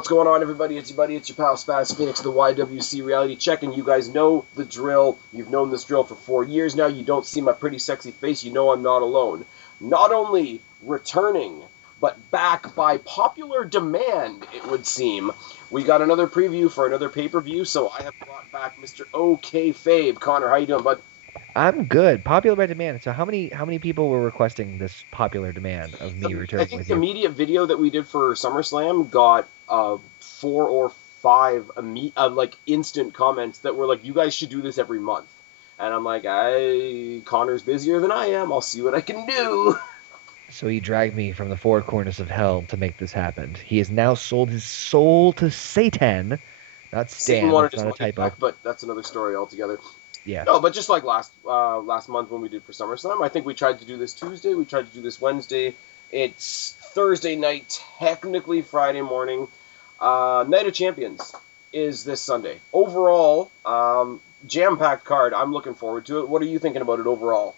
What's going on, everybody? It's your buddy, it's your pal Spaz, Phoenix, the YWC Reality Check, and you guys know the drill. You've known this drill for 4 years now. You don't see my pretty sexy face. You know I'm not alone. Not only returning, but back by popular demand, it would seem. We got another preview for another pay-per-view, so I have brought back Mr. OKayFabe. Connor, how you doing, bud? I'm good. Popular by demand. So how many people were requesting this popular demand of me I returning think with the you? immediate video that we did for SummerSlam got 4 or 5 like instant comments that were like, "You guys should do this every month." And I'm like, Connor's busier than I am. I'll see what I can do." So he dragged me from the four corners of hell to make this happen. He has now sold his soul to Satan, not Satan Stan. wanted That's his not a money typo. back, but that's another story altogether. Yeah. No, but just like last month when we did for SummerSlam, I think we tried to do this Tuesday. We tried to do this Wednesday. It's Thursday night, technically Friday morning. Night of Champions is this Sunday. Overall, jam-packed card. I'm looking forward to it. What are you thinking about it overall?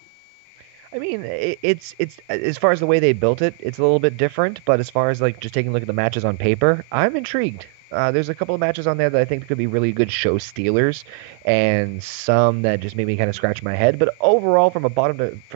I mean, it's as far as the way they built it, it's a little bit different. But as far as like just taking a look at the matches on paper, I'm intrigued. There's a couple of matches on there that I think could be really good show stealers, and some that just made me kind of scratch my head. But overall, from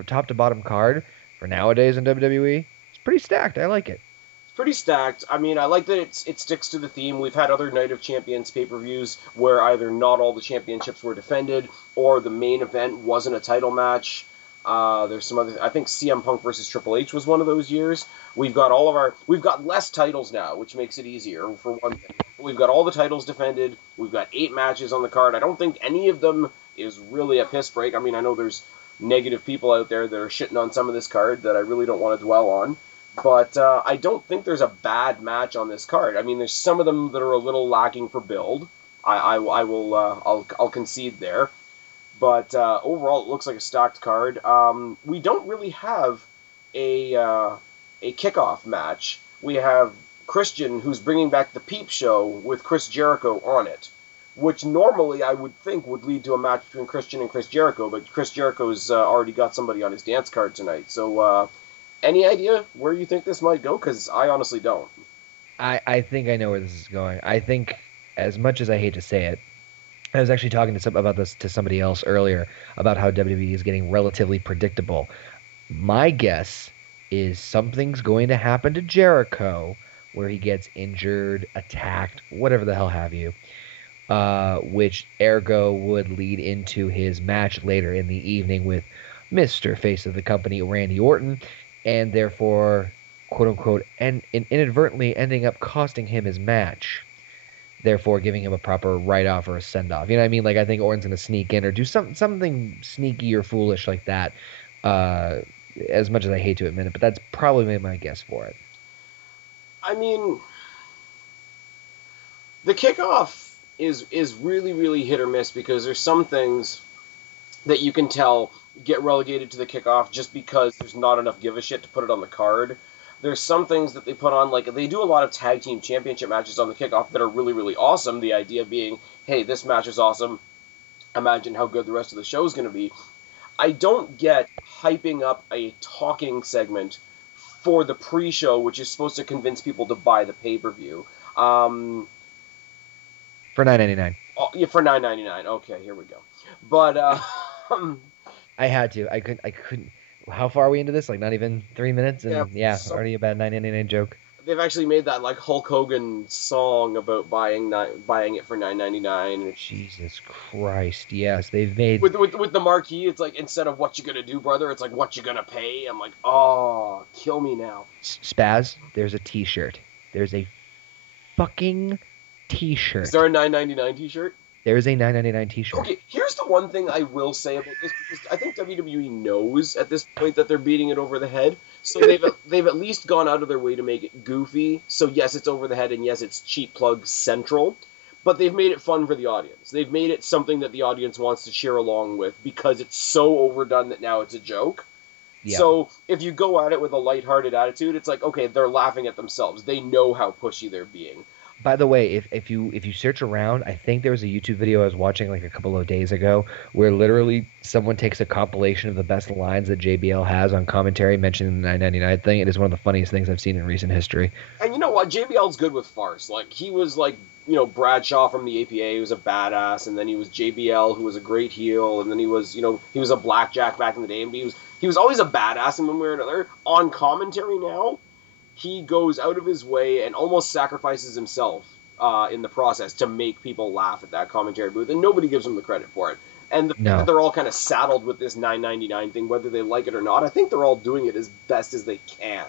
top to bottom card for nowadays in WWE, it's pretty stacked. I like it. It's pretty stacked. I mean, I like that it sticks to the theme. We've had other Night of Champions pay-per-views where either not all the championships were defended or the main event wasn't a title match. There's some other. I think CM Punk versus Triple H was one of those years. We've got less titles now, which makes it easier for one thing. We've got all the titles defended. We've got 8 matches on the card. I don't think any of them is really a piss break. I mean, I know there's negative people out there that are shitting on some of this card that I really don't want to dwell on. But I don't think there's a bad match on this card. I mean, there's some of them that are a little lacking for build. I will I'll concede there. But overall, it looks like a stocked card. We don't really have a kickoff match. We have Christian, who's bringing back the Peep Show with Chris Jericho on it, which normally I would think would lead to a match between Christian and Chris Jericho, but Chris Jericho's already got somebody on his dance card tonight. So, any idea where you think this might go? Because I honestly don't. I think I know where this is going. I think, as much as I hate to say it, I was actually talking about this to somebody else earlier about how WWE is getting relatively predictable. My guess is something's going to happen to Jericho where he gets injured, attacked, whatever the hell have you, which ergo would lead into his match later in the evening with Mr. Face of the Company, Randy Orton, and therefore, quote unquote, and inadvertently ending up costing him his match, therefore giving him a proper write-off or a send-off. You know what I mean? Like, I think Orton's going to sneak in or do something sneaky or foolish like that, as much as I hate to admit it, but that's probably my guess for it. I mean, the kickoff is really, really hit or miss because there's some things that you can tell get relegated to the kickoff just because there's not enough give a shit to put it on the card. There's some things that they put on, like they do a lot of tag team championship matches on the kickoff that are really, really awesome. The idea being, hey, this match is awesome. Imagine how good the rest of the show is going to be. I don't get hyping up a talking segment for the pre-show, which is supposed to convince people to buy the pay-per-view. For $9.99. Oh, yeah, for $9.99. Okay, here we go. But I had to. I couldn't. How far are we into this? Like, not even 3 minutes? And yeah, already about a $9.99 joke. they've actually made that like Hulk Hogan song about buying it for $9.99. Jesus Christ! Yes, they've made With the marquee, it's like instead of "What you gonna do, brother," it's like "What you gonna pay." I'm like, oh, kill me now. Spaz. There's a T-shirt. There's a fucking T-shirt. Is there a $9.99 T-shirt? There is a $9.99 T-shirt. Okay, here's the one thing I will say about this, because I think WWE knows at this point that they're beating it over the head. So they've at least gone out of their way to make it goofy. So yes, it's over the head, and yes, it's cheap plug central. But they've made it fun for the audience. They've made it something that the audience wants to cheer along with because it's so overdone that now it's a joke. Yeah. So if you go at it with a lighthearted attitude, it's like, okay, they're laughing at themselves. They know how pushy they're being. By the way, if you search around, I think there was a YouTube video I was watching like a couple of days ago where literally someone takes a compilation of the best lines that JBL has on commentary mentioning the 999 thing. It is one of the funniest things I've seen in recent history. And you know what? JBL's good with farce. Like, he was like, Bradshaw from the APA, who was a badass, and then he was JBL, who was a great heel, and then he was a blackjack back in the day, and he was always a badass in one way or another. On commentary now, he goes out of his way and almost sacrifices himself in the process to make people laugh at that commentary booth, and nobody gives him the credit for it. And the fact that No. they're all kind of saddled with this 999 thing, whether they like it or not, I think they're all doing it as best as they can.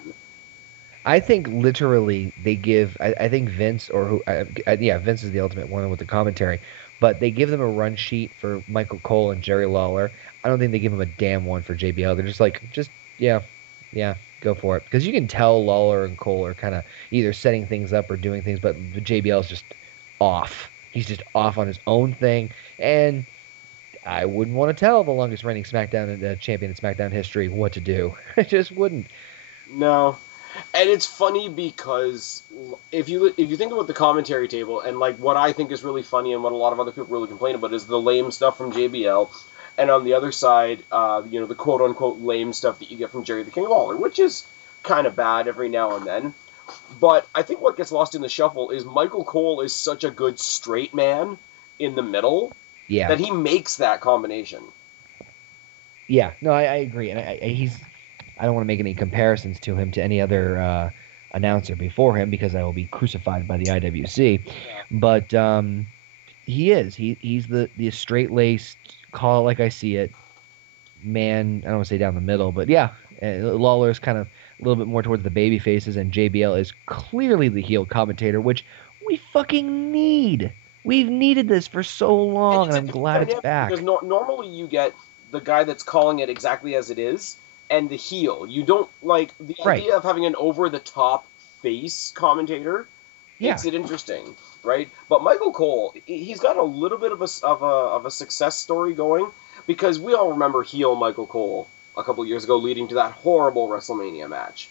I think literally they give. I think Vince or who, yeah, Vince is the ultimate one with the commentary, but they give them a run sheet for Michael Cole and Jerry Lawler. I don't think they give them a damn one for JBL. They're just like, yeah, yeah, go for it, because you can tell Lawler and Cole are kind of either setting things up or doing things, but JBL is just off. He's just off on his own thing, and I wouldn't want to tell the longest reigning SmackDown champion in SmackDown history what to do. I just wouldn't. No. And it's funny because if you think about the commentary table, and like what I think is really funny and what a lot of other people really complain about is the lame stuff from JBL, and on the other side, the quote unquote lame stuff that you get from Jerry the King Lawler, which is kind of bad every now and then. But I think what gets lost in the shuffle is Michael Cole is such a good straight man in the middle Yeah. that he makes that combination. Yeah, no, I agree, and I don't want to make any comparisons to him to any other announcer before him because I will be crucified by the IWC. Yeah. But he's the straight laced, call it like I see it, man. I don't want to say down the middle, but yeah, Lawler is kind of a little bit more towards the baby faces, and JBL is clearly the heel commentator, which we fucking need. We've needed this for so long, and I'm glad it's back. Because normally you get the guy that's calling it exactly as it is, and the heel. You don't like the Right. idea of having an over-the-top face commentator makes it interesting, right? But Michael Cole, he's got a little bit of a success story going because we all remember heel Michael Cole a couple years ago, leading to that horrible WrestleMania match.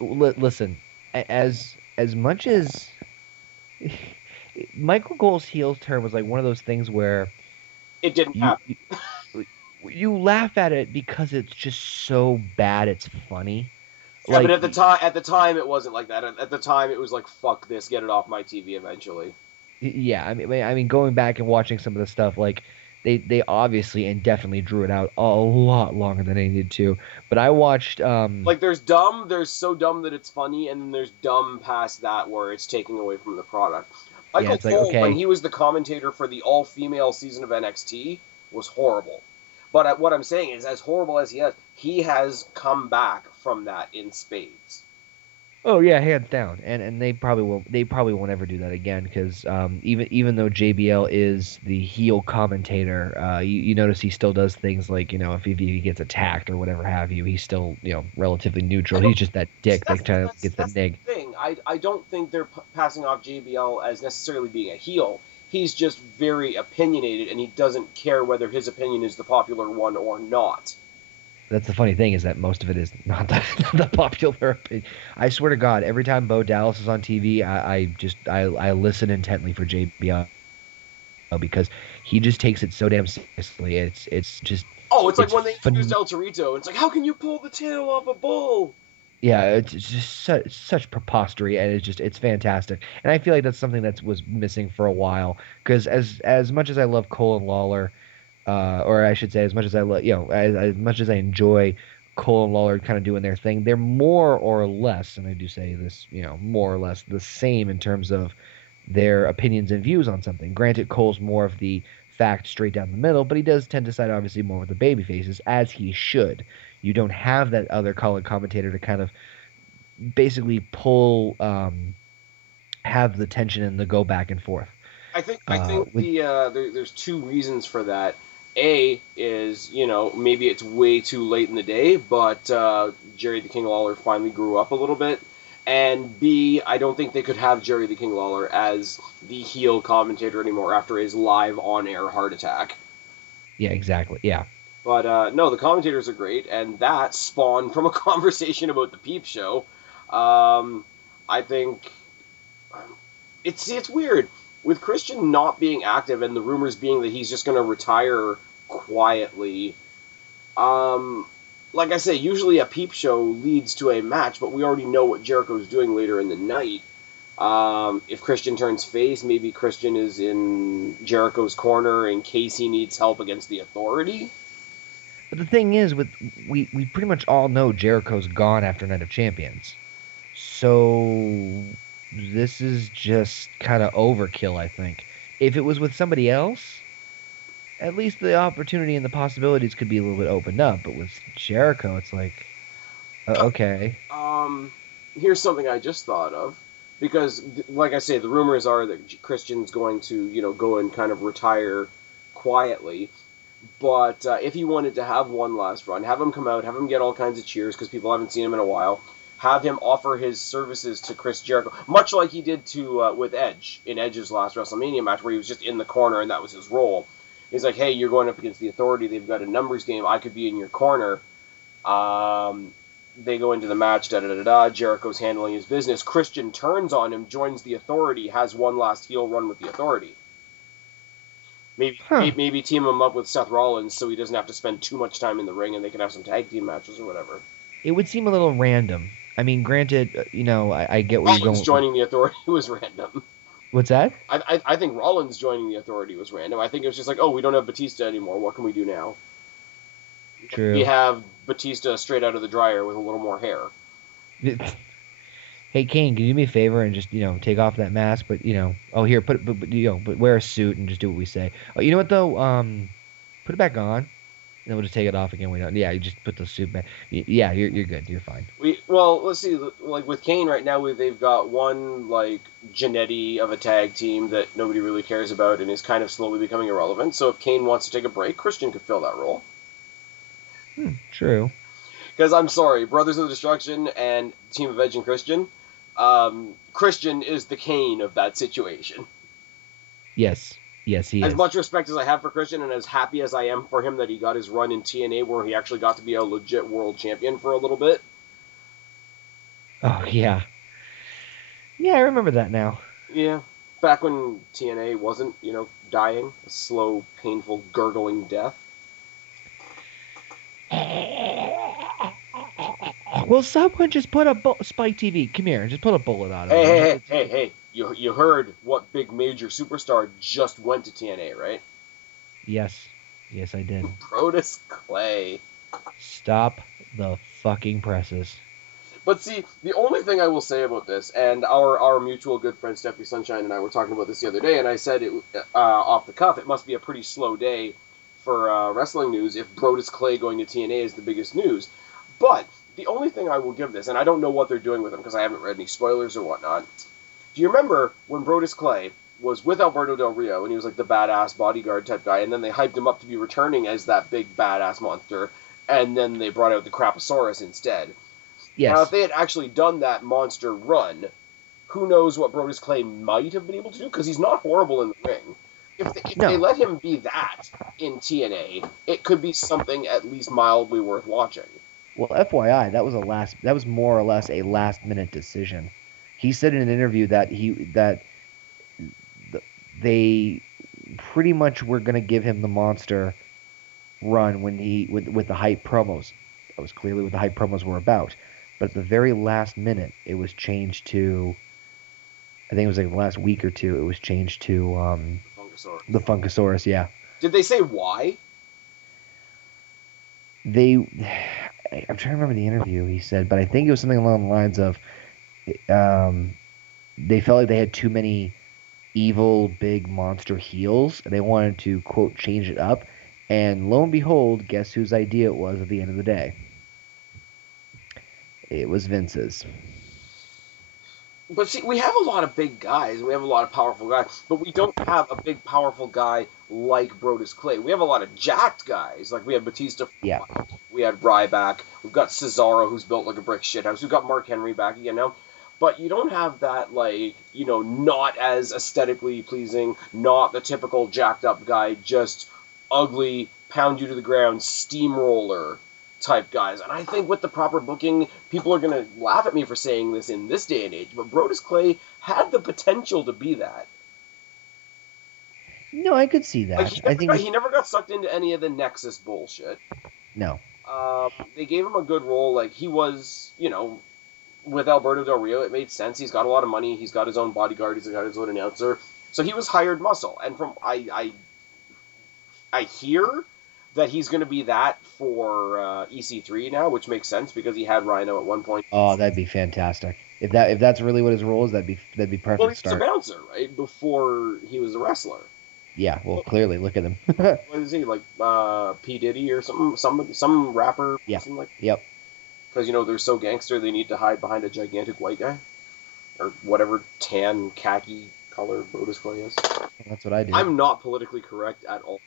Listen, as much as Michael Cole's heel turn was like one of those things where It didn't you, happen. you laugh at it because it's just so bad it's funny. Yeah, but at the time it wasn't like that. At the time it was like, fuck this, get it off my TV eventually. Yeah, I mean, going back and watching some of the stuff, like they obviously and definitely drew it out a lot longer than they needed to. But I watched Like there's dumb, there's so dumb that it's funny, and then there's dumb past that where it's taking away from the product. Michael it's like, Cole, okay. when he was the commentator for the all-female season of NXT, was horrible. But what I'm saying is, as horrible as he has come back from that in spades. Oh yeah, hands down, and they probably won't ever do that again because even though JBL is the heel commentator, you notice he still does things like if he gets attacked or whatever have you, he's still relatively neutral. He's just that dick that kind of gets the nig. The thing. I don't think they're passing off JBL as necessarily being a heel. He's just very opinionated, and he doesn't care whether his opinion is the popular one or not. That's the funny thing is that most of it is not the popular opinion. I swear to God, every time Bo Dallas is on TV, I listen intently for JBL because he just takes it so damn seriously. It's just it's like when they introduced El Torito. It's like, how can you pull the tail off a bull? Yeah, it's just such preposterous, and it's fantastic. And I feel like that's something that was missing for a while because as much as I love Cole and Lawler. Or I should say, as much as I as much as I enjoy Cole and Lawler kind of doing their thing, they're more or less, and I do say this, more or less the same in terms of their opinions and views on something. Granted, Cole's more of the fact straight down the middle, but he does tend to side obviously more with the baby faces, as he should. You don't have that other color commentator to kind of basically pull, have the tension and the go back and forth. I think there's two reasons for that. A is, maybe it's way too late in the day, but Jerry the King Lawler finally grew up a little bit. And B, I don't think they could have Jerry the King Lawler as the heel commentator anymore after his live on-air heart attack. Yeah, exactly. Yeah. But no, the commentators are great, and that spawned from a conversation about the Peep Show. I think It's weird with Christian not being active and the rumors being that he's just going to retire quietly. Um, like I say, usually a peep show leads to a match, but we already know what Jericho's doing later in the night. If Christian turns face, maybe Christian is in Jericho's corner in case he needs help against the Authority. But the thing is, we pretty much all know Jericho's gone after Night of Champions. So this is just kind of overkill, I think. If it was with somebody else, at least the opportunity and the possibilities could be a little bit opened up. But with Jericho, it's like, okay. Um, Here's something I just thought of. Because, like I say, the rumors are that Christian's going to, go and kind of retire quietly. But if he wanted to have one last run, have him come out, have him get all kinds of cheers because people haven't seen him in a while. Have him offer his services to Chris Jericho, much like he did to with Edge in Edge's last WrestleMania match, where he was just in the corner and that was his role. He's like, "Hey, you're going up against the Authority. They've got a numbers game. I could be in your corner." They go into the match. Da da da da. Jericho's handling his business. Christian turns on him, joins the Authority, has one last heel run with the Authority. Maybe team him up with Seth Rollins so he doesn't have to spend too much time in the ring and they can have some tag team matches or whatever. It would seem a little random. I mean, granted, I get where Rollins you're going. Joining the Authority was random. What's that? I think Rollins joining the Authority was random. I think it was just like, oh, we don't have Batista anymore. What can we do now? True. We have Batista straight out of the dryer with a little more hair. Hey Kane, can you do me a favor and just take off that mask? But oh here, but wear a suit and just do what we say. Oh, you know what though? Put it back on, and then we'll just take it off again. Yeah, you just put the suit back. Yeah, you're good. You're fine. Let's see. Like with Kane right now, they've got one like Jannetty of a tag team that nobody really cares about and is kind of slowly becoming irrelevant. So if Kane wants to take a break, Christian could fill that role. True. Because I'm sorry, Brothers of Destruction and Team of Edge and Christian, Christian is the Kane of that situation. Yes, he is. As much respect as I have for Christian and as happy as I am for him that he got his run in TNA where he actually got to be a legit world champion for a little bit. Oh, yeah. Yeah, I remember that now. Yeah. Back when TNA wasn't, dying. A slow, painful, gurgling death. Well, someone just put a Spike TV. Come here, just put a bullet on it. Hey! You heard what big major superstar just went to TNA, right? Yes, I did. Brodus Clay. Stop the fucking presses. But see, the only thing I will say about this, and our mutual good friend STEPHIE Sunshine and I were talking about this the other day, and I said it off the cuff, it must be a pretty slow day for wrestling news if Brodus Clay going to TNA is the biggest news. But the only thing I will give this, and I don't know what they're doing with him because I haven't read any spoilers or whatnot. Do you remember when Brodus Clay was with Alberto Del Rio and he was like the badass bodyguard type guy, and then they hyped him up to be returning as that big badass monster, and then they brought out the Craposaurus instead? Yes. Now, if they had actually done that monster run, who knows what Brodus Clay might have been able to do? Because he's not horrible in the ring. If they let him be that in TNA, it could be something at least mildly worth watching. Well, FYI, that was more or less a last-minute decision. He said in an interview that they pretty much were going to give him the monster run when with the hype promos. That was clearly what the hype promos were about. But at the very last minute, it was changed to, I think it was like the last week or two, it was changed to the Funkasaurus, yeah. Did they say why? I'm trying to remember the interview he said, but I think it was something along the lines of they felt like they had too many evil big monster heels, and they wanted to, quote, change it up. And lo and behold, guess whose idea it was at the end of the day? It was Vince's. But see, we have a lot of big guys, and we have a lot of powerful guys, but we don't have a big, powerful guy like Brodus Clay. We have a lot of jacked guys, like we have Batista. Yeah. We had Ryback. We've got Cesaro, who's built like a brick shithouse. We've got Mark Henry back again now. But you don't have that, like, not as aesthetically pleasing, not the typical jacked up guy, just ugly, pound you to the ground, steamroller type guys. And I think with the proper booking, people are going to laugh at me for saying this in this day and age, but Brodus Clay had the potential to be that. No, I could see that. He never got sucked into any of the Nexus bullshit. No. They gave him a good role. Like, he was, with Alberto Del Rio, it made sense. He's got a lot of money. He's got his own bodyguard. He's got his own announcer. So he was hired muscle. And from I hear that he's going to be that for EC3 now, which makes sense because he had Rhino at one point. Oh, that'd be fantastic. If that's really what his role is, that'd be perfect. Well, he was a bouncer, right? Before he was a wrestler. Yeah, well, clearly, look at him. What is he, like P. Diddy or some rapper? Yeah. Like, yep. Because, they're so gangster, they need to hide behind a gigantic white guy. Or whatever tan, khaki color Brodus Clay is. That's what I do. I'm not politically correct at all.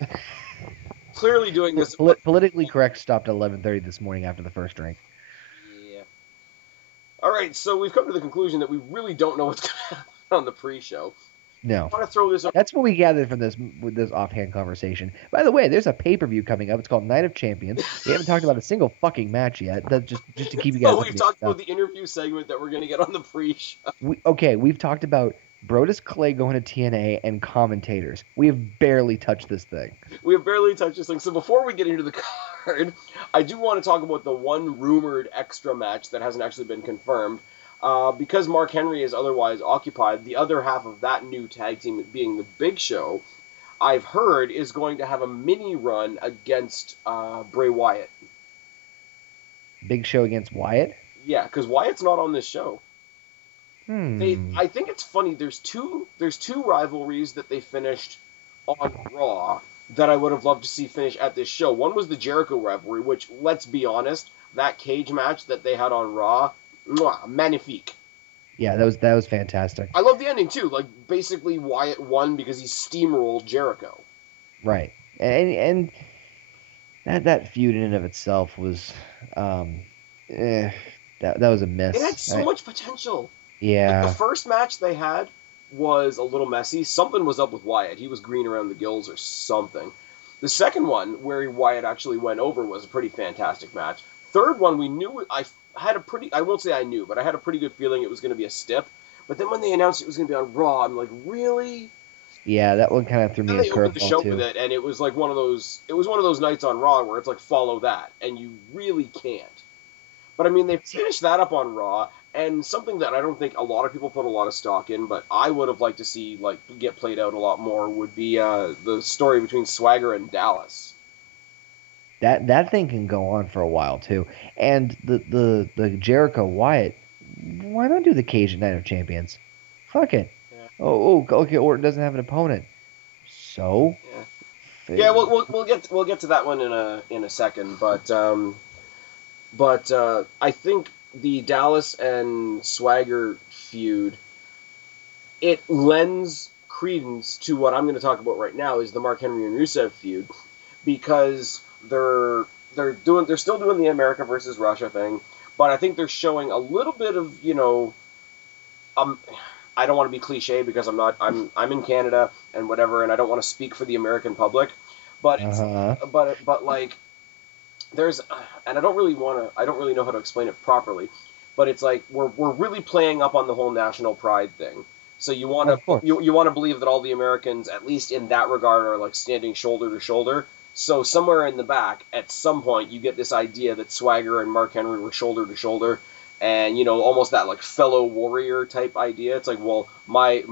Clearly doing this... Politically correct stopped at 11:30 this morning after the first drink. Yeah. All right, so we've come to the conclusion that we really don't know what's going to happen on the pre-show. No. I want to throw this up. That's what we gathered from this offhand conversation. By the way, there's a pay-per-view coming up. It's called Night of Champions. We haven't talked about a single fucking match yet. That's just to keep you guys. We've talked about the interview segment that we're going to get on the pre-show. We've talked about Brodus Clay going to TNA and commentators. We have barely touched this thing. So before we get into the card, I do want to talk about the one rumored extra match that hasn't actually been confirmed. Because Mark Henry is otherwise occupied, the other half of that new tag team, being the Big Show, I've heard is going to have a mini run against Bray Wyatt. Big Show against Wyatt? Yeah, because Wyatt's not on this show. I think it's funny. There's two rivalries that they finished on Raw that I would have loved to see finish at this show. One was the Jericho rivalry, which, let's be honest, that cage match that they had on Raw, magnifique. Yeah, that was fantastic. I love the ending too. Like, basically Wyatt won because he steamrolled Jericho. Right, and that feud in and of itself was that was a miss. It had so much potential. Yeah. Like, the first match they had was a little messy. Something was up with Wyatt. He was green around the gills or something. The second one, where Wyatt actually went over, was a pretty fantastic match. Third one, we knew I won't say I knew, but I had a pretty good feeling it was going to be a stip. But then when they announced it was going to be on Raw, I'm like, really? Yeah, that one kind of threw me a curveball too. They opened the show with it, and it was like one of those nights on Raw where it's like, follow that, and you really can't. But I mean, they finished that up on Raw, and something that I don't think a lot of people put a lot of stock in, but I would have liked to see get played out a lot more, would be the story between Swagger and Dallas. That thing can go on for a while too. And the Jericho Wyatt, why not do the cage at Night of Champions? Fuck it. Yeah. Okay. Orton doesn't have an opponent, so. Yeah, we'll get to that one in a second, but I think the Dallas and Swagger feud, it lends credence to what I'm going to talk about right now, is the Mark Henry and Rusev feud, because they're still doing the America versus Russia thing, but I think they're showing a little bit of, I don't want to be cliche because I'm in Canada and whatever, and I don't want to speak for the American public, but but like, there's, and I don't really know how to explain it properly, but it's like we're really playing up on the whole national pride thing. So you want to believe that all the Americans, at least in that regard, are like standing shoulder to shoulder. So somewhere in the back, at some point, you get this idea that Swagger and Mark Henry were shoulder to shoulder, and almost that like fellow warrior type idea. It's like, well, my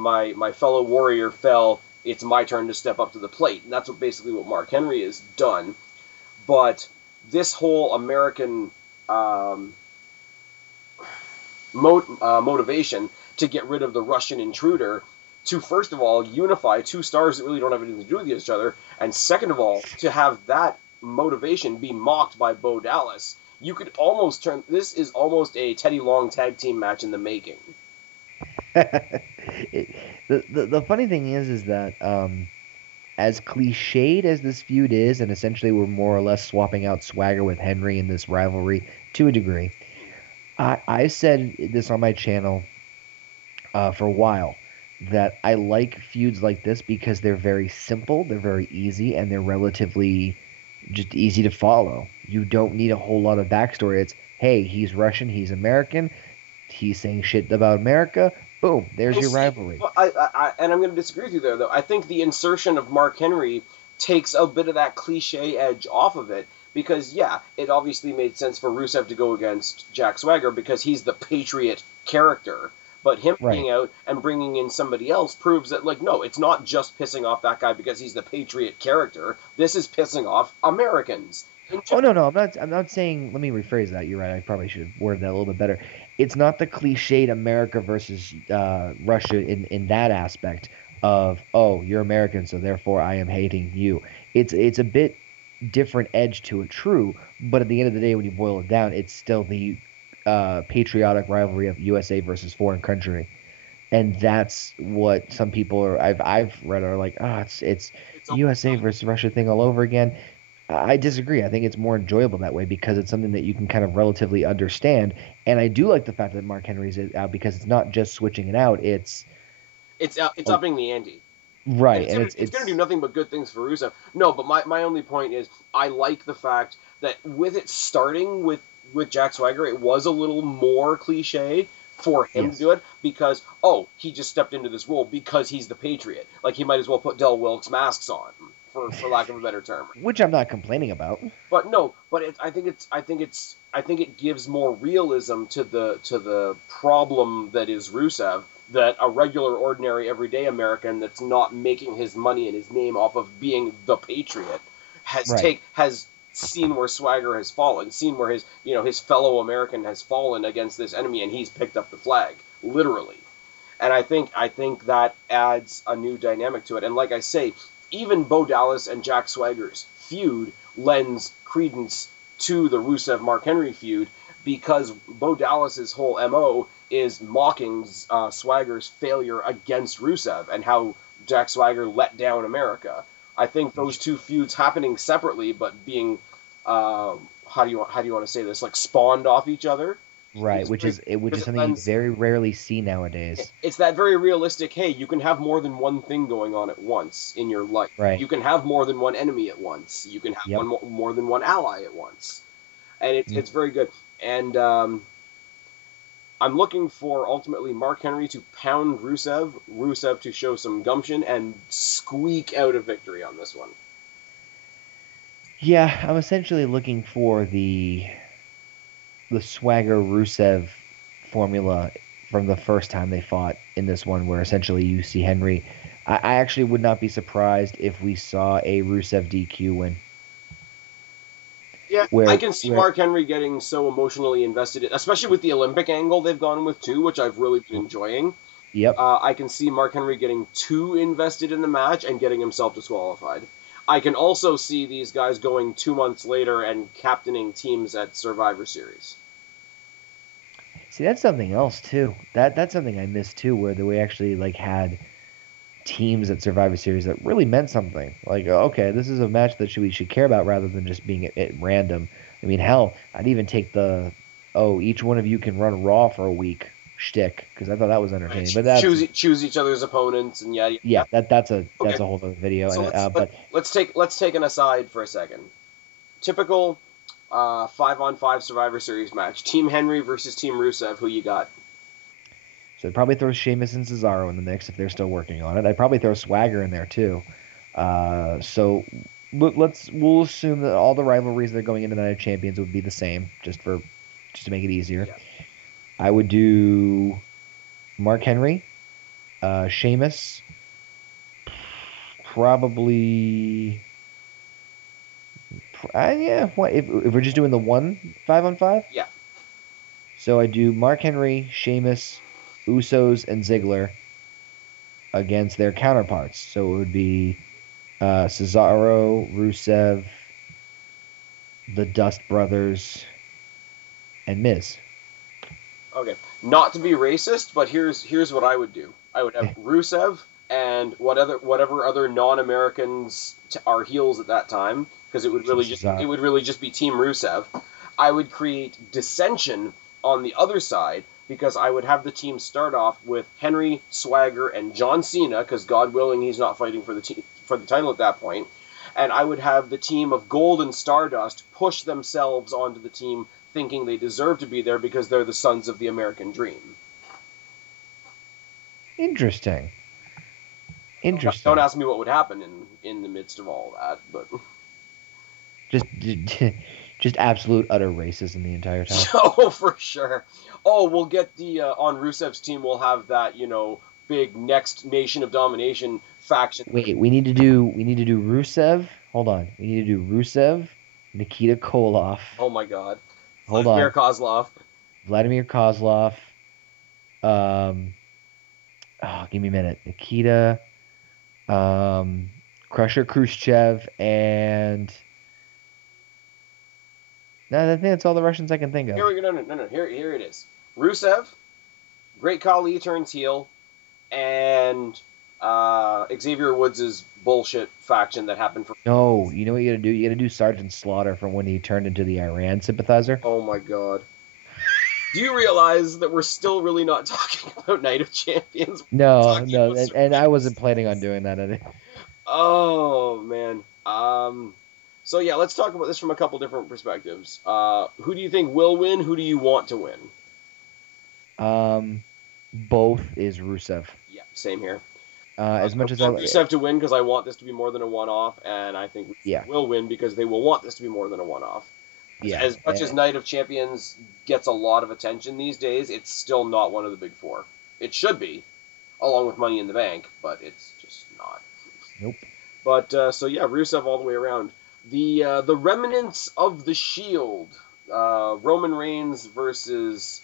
fellow warrior fell. It's my turn to step up to the plate, and that's basically what Mark Henry has done. But this whole American motivation to get rid of the Russian intruder, to first of all unify two stars that really don't have anything to do with each other, and second of all to have that motivation be mocked by Bo Dallas, you could almost turn this is almost a Teddy Long tag team match in the making. The funny thing is that as cliched as this feud is, and essentially we're more or less swapping out Swagger with Henry in this rivalry to a degree, I said this on my channel for a while, that I like feuds like this because they're very simple, they're very easy, and they're relatively just easy to follow. You don't need a whole lot of backstory. It's, hey, he's Russian, he's American, he's saying shit about America. Boom, there's Well, your see, rivalry. well, and I'm going to disagree with you there, though. I think the insertion of Mark Henry takes a bit of that cliche edge off of it because, yeah, it obviously made sense for Rusev to go against Jack Swagger because he's the patriot character. But him Right. being out and bringing in somebody else proves that, like, no, it's not just pissing off that guy because he's the patriot character. This is pissing off Americans. Oh no, no, I'm not saying. Let me rephrase that. You're right. I probably should have worded that a little bit better. It's not the cliched America versus Russia in that aspect of, oh, you're American, so therefore I am hating you. It's a bit different edge to it, true, but at the end of the day, when you boil it down, it's still the patriotic rivalry of USA versus foreign country, and that's what some people are. I've read are like, ah, it's It's USA versus Russia thing all over again. I disagree. I think it's more enjoyable that way because it's something that you can kind of relatively understand. And I do like the fact that Mark Henry's out because it's not just switching it out. it's upping the ante. And Right, and it's gonna do nothing but good things for Rusev. No, but my only point is I like the fact that with it starting with Jack Swagger, it was a little more cliche for him yes, to do it because he just stepped into this role because he's the Patriot. Like he might as well put Del Wilkes masks on for lack of a better term. which I'm not complaining about. But no, but I think it gives more realism to the problem that is Rusev, that a regular, ordinary, everyday American that's not making his money and his name off of being the Patriot Right. has seen where Swagger has fallen, seen where his fellow American has fallen against this enemy, and he's picked up the flag literally. And I think that adds a new dynamic to it. And like I say, even Bo Dallas and Jack Swagger's feud lends credence to the Rusev Mark Henry feud because Bo Dallas's whole MO is mocking Swagger's failure against Rusev and how Jack Swagger let down America. I think those two feuds happening separately but being how do you want to say this, like spawned off each other Right, is which great is because it something you lends very rarely see nowadays. it's that very realistic, hey, you can have more than one thing going on at once in your life. Right. You can have more than one enemy at once. You can have Yep. more than one ally at once. And Yep. it's very good. And I'm looking for ultimately Mark Henry to pound Rusev to show some gumption and squeak out a victory on this one. Yeah, I'm essentially looking for the Swagger Rusev formula from the first time they fought in this one, where essentially you see Henry. I actually would not be surprised if we saw a Rusev DQ win. Yeah, I Where can see where Mark Henry getting so emotionally invested, especially with the Olympic angle they've gone with too, which I've really been enjoying. Yep. I can see Mark Henry getting too invested in the match and getting himself disqualified. I can also see these guys going 2 months later and captaining teams at Survivor Series. See, that's something else too. That's something I missed too, where we actually like had teams at Survivor Series that really meant something. Like, okay, this is a match that we should care about rather than just being at random. I mean, hell, I'd even take the, oh, each one of you can run Raw for a week shtick because I thought that was Right? entertaining. But that's, Choose each other's opponents and yada yeah, yada. that's Okay, a whole other video. so And but let's take an aside for a second. Typical 5-on-5 Survivor Series match: Team Henry versus Team Rusev. Who you got? so I'd probably throw Sheamus and Cesaro in the mix if they're still working on it. I'd probably throw Swagger in there too. So we'll assume that all the rivalries that are going into the Night of Champions would be the same, just to make it easier. Yeah. I would do Mark Henry, Sheamus, probably. Yeah, what if we're just doing the one 5-on-5? Yeah. So I do Mark Henry, Sheamus, Usos, and Ziggler against their counterparts. So it would be Cesaro, Rusev, the Dust Brothers, and Miz. Okay. Not to be racist, but here's what I would do. I would have Rusev and whatever other non-Americans are heels at that time, because it would really just be Team Rusev. I would create dissension on the other side because I would have the team start off with Henry, Swagger, and John Cena, because God willing he's not fighting for the title at that point. and I would have the team of Gold and Stardust push themselves onto the team thinking they deserve to be there because they're the sons of the American Dream. Interesting. Don't ask me what would happen in the midst of all that, but just absolute utter racism the entire time. Oh, for sure. Oh, we'll get the on Rusev's team. We'll have that big next Nation of Domination faction. Wait, we need to do Rusev. Hold on, we need to do Rusev, Nikita Koloff. Oh my God. Hold Vladimir on. Kozlov. Vladimir Kozlov. Give me a minute. Nikita, Crusher Khrushchev, and no, I think that's all the Russians I can think of. Here we go. No. Here it is. Rusev, Great Khali turns heel, and Xavier Woods' bullshit faction that happened for. No, you know what you gotta do? You gotta do Sergeant Slaughter from when he turned into the Iran sympathizer. Oh my God. Do you realize that we're still really not talking about Night of Champions? No, and I wasn't planning on doing that. Oh, man. So, yeah, let's talk about this from a couple different perspectives. Who do you think will win? Who do you want to win? Both is Rusev. Yeah, same here. As much as I want Rusev to win because I want this to be more than a one-off, and I think Rusev will win because they will want this to be more than a one-off. Yeah, as much as Night of Champions gets a lot of attention these days, it's still not one of the big four. It should be, along with Money in the Bank, but it's just not. Nope. But so yeah, Rusev all the way around. The remnants of the Shield, Roman Reigns versus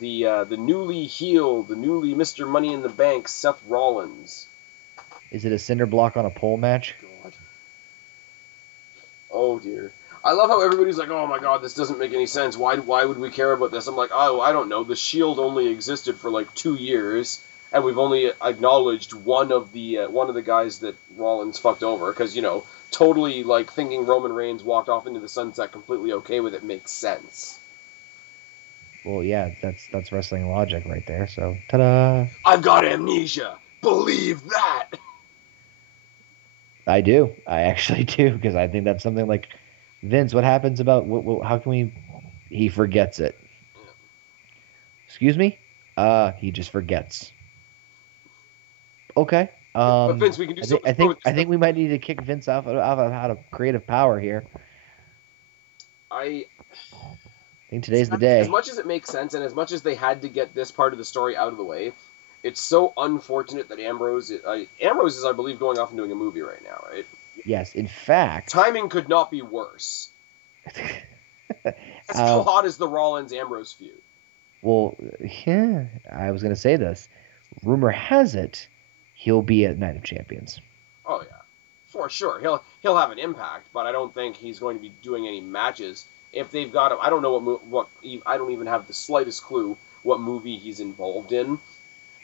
the newly healed, the newly Mr. Money in the Bank, Seth Rollins. Is it a cinder block on a pole match? God. Oh dear. I love how everybody's like, oh my God, this doesn't make any sense. Why would we care about this? I'm like, oh, I don't know. The Shield only existed for like 2 years, and we've only acknowledged one of the guys that Rollins fucked over. Because, totally like thinking Roman Reigns walked off into the sunset completely okay with it makes sense. Well, yeah, that's wrestling logic right there. So, ta-da! I've got amnesia. Believe that. I do. I actually do, because I think that's something like. Vince, what happens about how can we? He forgets it. Excuse me? He just forgets. Okay. But Vince, we can do something. I think we might need to kick Vince out of creative power here. I think today's the day. As much as it makes sense, and as much as they had to get this part of the story out of the way, it's so unfortunate that Ambrose is, I believe, going off and doing a movie right now, right? Yes, in fact. Timing could not be worse. How hot is the Rollins-Ambrose feud? Well, yeah, I was going to say this. Rumor has it he'll be at Night of Champions. Oh, yeah. For sure. He'll have an impact, but I don't think he's going to be doing any matches. If they've got him, I don't know I don't even have the slightest clue what movie he's involved in.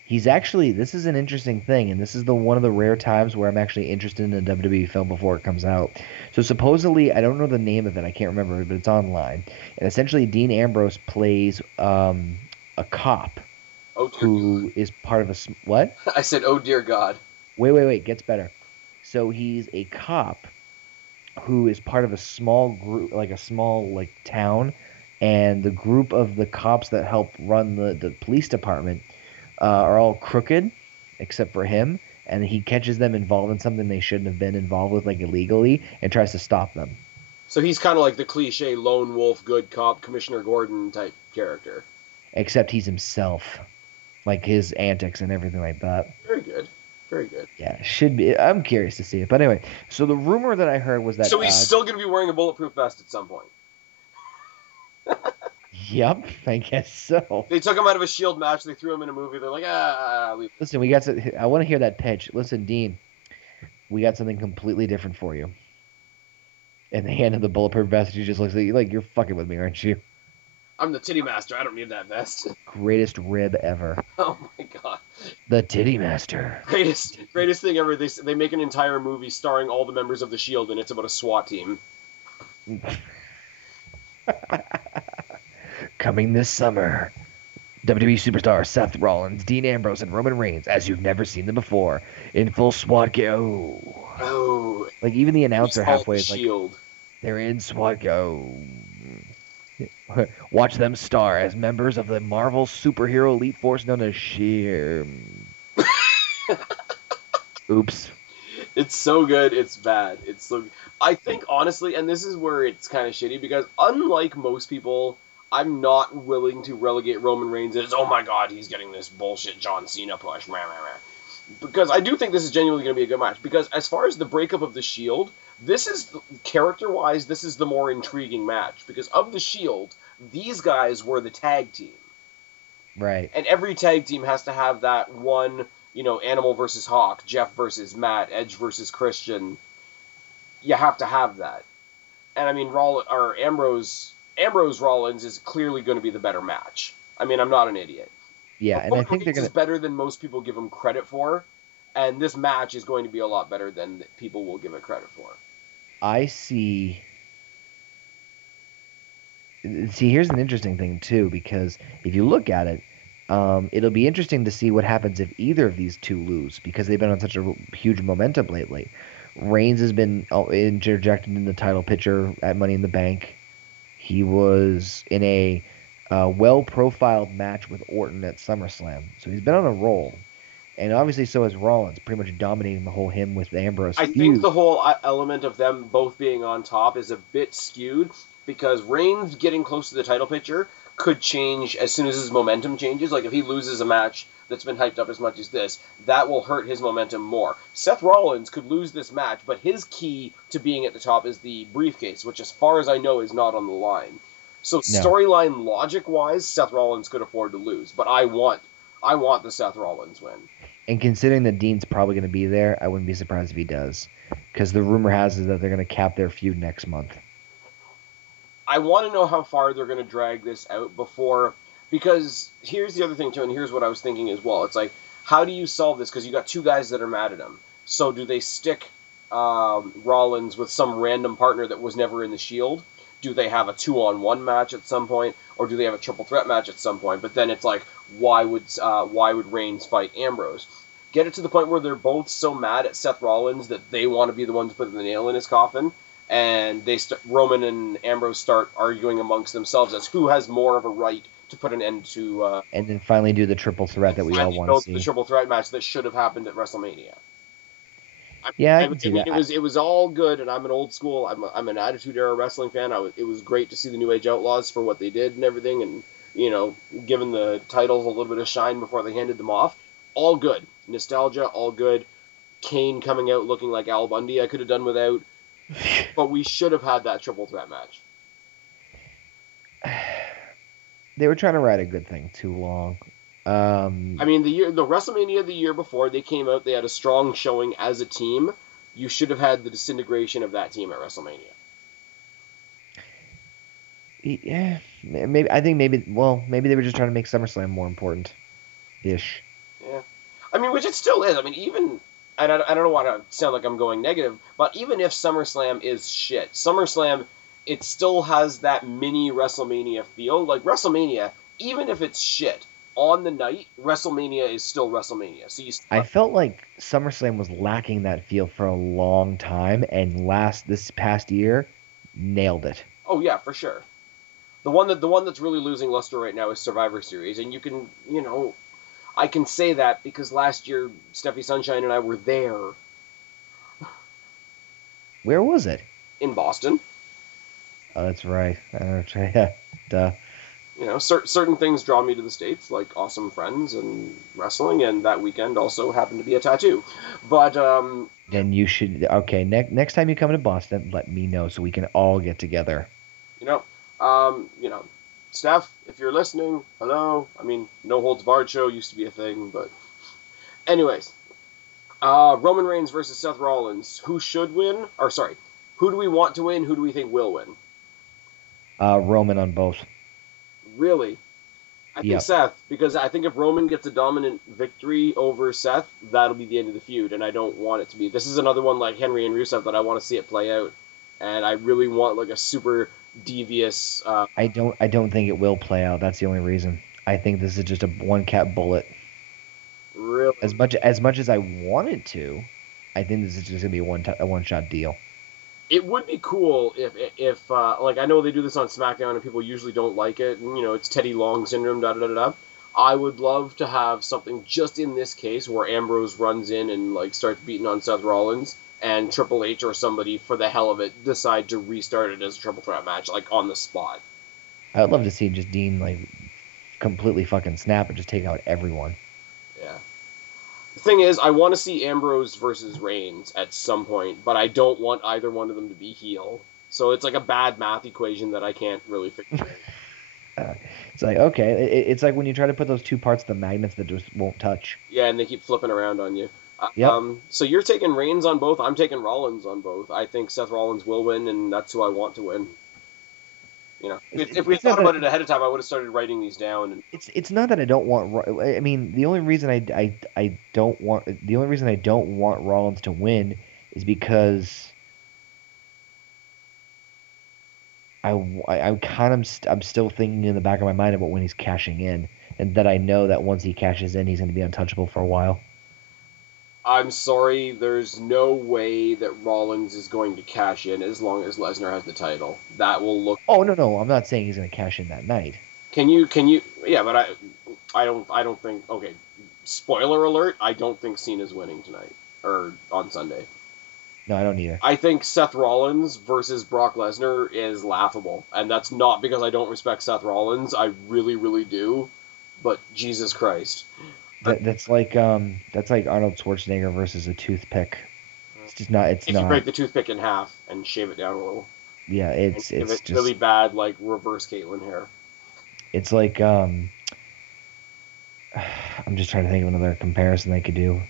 He's actually, this is an interesting thing, and this is one of the rare times where I'm actually interested in a WWE film before it comes out. So supposedly, I don't know the name of it, I can't remember it, but it's online. And essentially, Dean Ambrose plays a cop who is part of a... What? I said, oh dear God. Wait, gets better. So he's a cop who is part of a small group, like a small town, and the group of the cops that help run the police department are all crooked, except for him, and he catches them involved in something they shouldn't have been involved with, illegally, and tries to stop them. So he's kind of like the cliche lone wolf, good cop, Commissioner Gordon type character. Except he's himself, his antics and everything like that. Very good. Very good. Yeah, should be. I'm curious to see it. But anyway, so the rumor that I heard was that... So he's still going to be wearing a bulletproof vest at some point. Yep, I guess so. They took him out of a Shield match. They threw him in a movie. They're like, leave. Listen, I want to hear that pitch. Listen, Dean, we got something completely different for you. And they hand him the bulletproof vest. He just looks at you like, you're fucking with me, aren't you? I'm the titty master. I don't need that vest. Greatest rib ever. Oh my God. The titty master. Greatest thing ever. They make an entire movie starring all the members of the Shield, and it's about a SWAT team. Coming this summer, WWE superstars Seth Rollins, Dean Ambrose, and Roman Reigns, as you've never seen them before, in full SWAT gear. Oh. Oh, Like even the announcer all the halfway is like, Shield. they're in SWAT go. Watch them star as members of the Marvel superhero elite force known as SHIELD. Oops. It's so good, it's bad. It's so. I think honestly, and this is where it's kind of shitty because unlike most people, I'm not willing to relegate Roman Reigns as oh my god, he's getting this bullshit John Cena push, rah, rah, rah. Because I do think this is genuinely going to be a good match. Because as far as the breakup of the Shield, this is character-wise, this is the more intriguing match. Because of the Shield, these guys were the tag team. Right. And every tag team has to have that one, Animal versus Hawk, Jeff versus Matt, Edge versus Christian. You have to have that. And I mean, Ambrose Rollins is clearly going to be the better match. I mean, I'm not an idiot. Yeah, But and I Roman think they're Reigns gonna. is better than most people give him credit for, and this match is going to be a lot better than people will give it credit for. I see. See, here's an interesting thing too, because if you look at it, it'll be interesting to see what happens if either of these two lose, because they've been on such a huge momentum lately. Reigns has been interjected in the title picture at Money in the Bank. He was in a well-profiled match with Orton at SummerSlam, so he's been on a roll. And obviously, so has Rollins, pretty much dominating the whole him with Ambrose I think feud. the whole element of them both being on top is a bit skewed because Reigns getting close to the title picture could change as soon as his momentum changes. Like if he loses a match that's been hyped up as much as this, that will hurt his momentum more. Seth Rollins could lose this match, but his key to being at the top is the briefcase, which as far as I know is not on the line. So No. storyline logic wise, Seth Rollins could afford to lose, but I want the Seth Rollins win. And considering that Dean's probably going to be there, I wouldn't be surprised if he does. Because the rumor has it that they're going to cap their feud next month. I want to know how far they're going to drag this out before, because here's the other thing too, and here's what I was thinking as well. It's like, how do you solve this? Because you got two guys that are mad at him. So do they stick Rollins with some random partner that was never in the Shield? Do they have a 2-on-1 match at some point, or do they have a triple threat match at some point? But then it's like, why would Reigns fight Ambrose? Get it to the point where they're both so mad at Seth Rollins that they want to be the one to put the nail in his coffin, and Roman and Ambrose start arguing amongst themselves as who has more of a right to put an end to. And then finally do the triple threat that we all want to see. The triple threat match that should have happened at WrestleMania. I can see that. It was all good, and I'm an old school. I'm an Attitude Era wrestling fan. It was great to see the New Age Outlaws for what they did and everything, and given the titles a little bit of shine before they handed them off. All good, nostalgia, all good. Kane coming out looking like Al Bundy, I could have done without, but we should have had that triple threat match. They were trying to write a good thing too long. I mean, the WrestleMania the year before they came out, they had a strong showing as a team. You should have had the disintegration of that team at WrestleMania. Yeah, maybe I think maybe they were just trying to make SummerSlam more important, ish. Yeah, I mean, which it still is. I mean, even I don't want to sound like I'm going negative, but even if SummerSlam is shit, SummerSlam it still has that mini WrestleMania feel. Like WrestleMania, even if it's shit. On the night, WrestleMania is still WrestleMania. So I felt like SummerSlam was lacking that feel for a long time, and this past year, nailed it. Oh yeah, for sure. The one that's really losing luster right now is Survivor Series, and you can I can say that because last year Steffi Sunshine and I were there. Where was it? In Boston. Oh, that's right. Yeah, duh. Certain things draw me to the States, like awesome friends and wrestling, and that weekend also happened to be a tattoo. But then you should next time you come to Boston, let me know so we can all get together. Steph, if you're listening, hello. I mean, No Holds Barred show used to be a thing, but anyways, Roman Reigns versus Seth Rollins. Who should win? Or sorry, who do we want to win? Who do we think will win? Roman on both. Really? I think Seth, because I think if Roman gets a dominant victory over Seth, that'll be the end of the feud, and I don't want it to be. This is another one like Henry and Rusev that I want to see it play out, and I really want like a super devious. I don't think it will play out. That's the only reason. I think this is just a one cap bullet. Really? As much as I wanted to, I think this is just gonna be a one-shot deal. It would be cool if like I know they do this on SmackDown and people usually don't like it, and it's Teddy Long syndrome, da da da da. I would love to have something just in this case where Ambrose runs in and like starts beating on Seth Rollins, and Triple H or somebody for the hell of it decide to restart it as a triple threat match like on the spot. I would love to see just Dean like completely fucking snap and just take out everyone. Yeah. The thing is, I want to see Ambrose versus Reigns at some point, but I don't want either one of them to be heel. So it's like a bad math equation that I can't really figure out. It's like, okay, it's like when you try to put those two parts of the magnets that just won't touch. Yeah, and they keep flipping around on you. Yep. So you're taking Reigns on both. I'm taking Rollins on both. I think Seth Rollins will win, and that's who I want to win. If we thought about it ahead of time, I would have started writing these down. And it's not that I don't want. I mean, the only reason I don't want Rollins to win is because I'm still thinking in the back of my mind about when he's cashing in, and that I know that once he cashes in, he's going to be untouchable for a while. I'm sorry, there's no way that Rollins is going to cash in as long as Lesnar has the title. That will look. Oh no, I'm not saying he's going to cash in that night. Can you? Yeah, but I don't think. Okay, spoiler alert. I don't think Cena's winning tonight or on Sunday. No, I don't either. I think Seth Rollins versus Brock Lesnar is laughable, and that's not because I don't respect Seth Rollins. I really, really do. But Jesus Christ. That's like Arnold Schwarzenegger versus a toothpick. It's just not. It's if not. you break the toothpick in half and shave it down a little. Yeah, it's just just really bad, like reverse Caitlyn hair. It's like I'm just trying to think of another comparison they could do.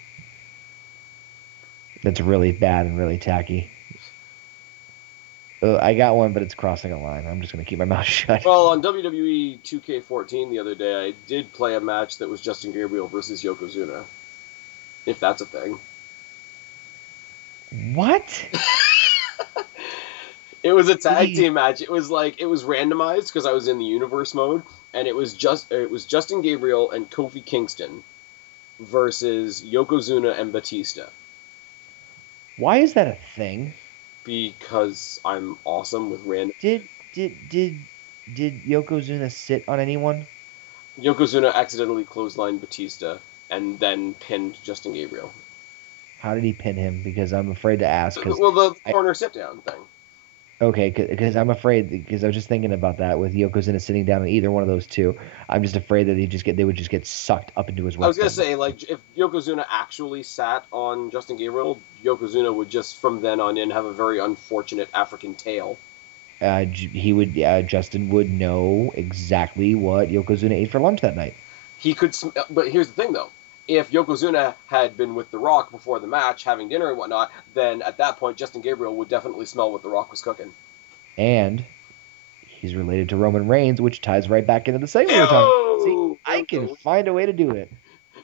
That's really bad and really tacky. I got one, but it's crossing a line. I'm just going to keep my mouth shut. Well, on WWE 2K14 the other day, I did play a match that was Justin Gabriel versus Yokozuna. If that's a thing. What? It was a tag team match. It was randomized because I was in the universe mode, and it was Justin Gabriel and Kofi Kingston versus Yokozuna and Batista. Why is that a thing? Because I'm awesome with random. Did Yokozuna sit on anyone? Yokozuna accidentally clotheslined Batista and then pinned Justin Gabriel. How did he pin him? Because I'm afraid to ask. Well, the corner sit-down thing. Okay, because I'm afraid, because I was just thinking about that with Yokozuna sitting down on either one of those two. I'm just afraid that they would just get sucked up into his. I was gonna say, like, if Yokozuna actually sat on Justin Gabriel, Yokozuna would just from then on in have a very unfortunate African tail. Justin would know exactly what Yokozuna ate for lunch that night. He could, but here's the thing though. If Yokozuna had been with The Rock before the match, having dinner and whatnot, then at that point, Justin Gabriel would definitely smell what The Rock was cooking. And he's related to Roman Reigns, which ties right back into the segment we're talking. See, I can find a way to do it.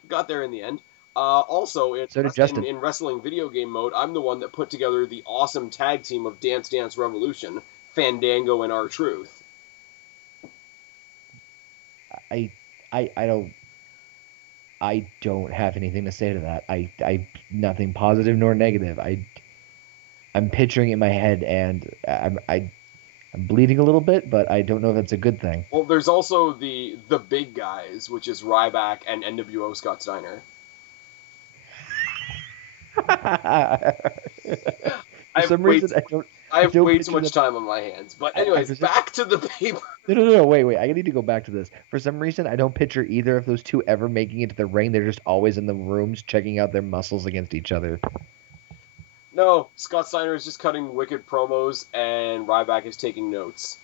Got there in the end. Also, in wrestling video game mode, I'm the one that put together the awesome tag team of Dance Dance Revolution, Fandango and R-Truth. I don't have anything to say to that. I nothing positive nor negative. I'm picturing it in my head, and I'm bleeding a little bit, but I don't know if that's a good thing. Well, there's also the big guys, which is Ryback and NWO Scott Steiner. For some reason, I have way too much time on my hands. But anyways, back to the paper. No, wait. I need to go back to this. For some reason, I don't picture either of those two ever making it to the ring. They're just always in the rooms checking out their muscles against each other. No, Scott Steiner is just cutting wicked promos, and Ryback is taking notes.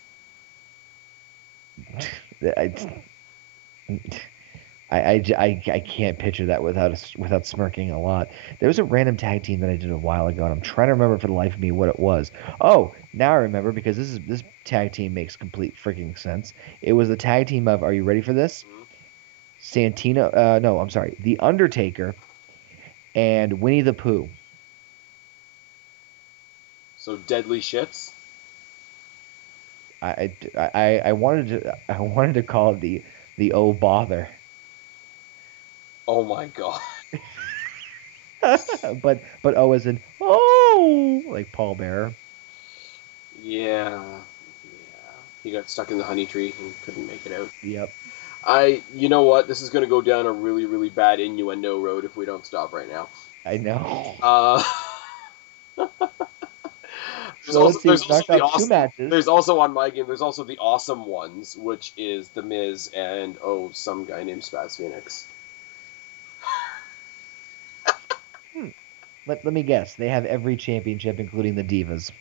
I can't picture that without smirking a lot. There was a random tag team that I did a while ago, and I'm trying to remember for the life of me what it was. Oh, now I remember, because this tag team makes complete freaking sense. It was the tag team of, are you ready for this? Mm-hmm. The Undertaker and Winnie the Pooh. So Deadly Shits. I wanted to call it the Oh Bother. Oh my god. but O as in oh, like Paul Bearer. Yeah. He got stuck in the honey tree and couldn't make it out. Yep. You know what? This is going to go down a really, really bad innuendo road if we don't stop right now. I know. There's also on my game. There's also the awesome ones, which is the Miz and some guy named Spaz Phoenix. Let me guess. They have every championship, including the Divas.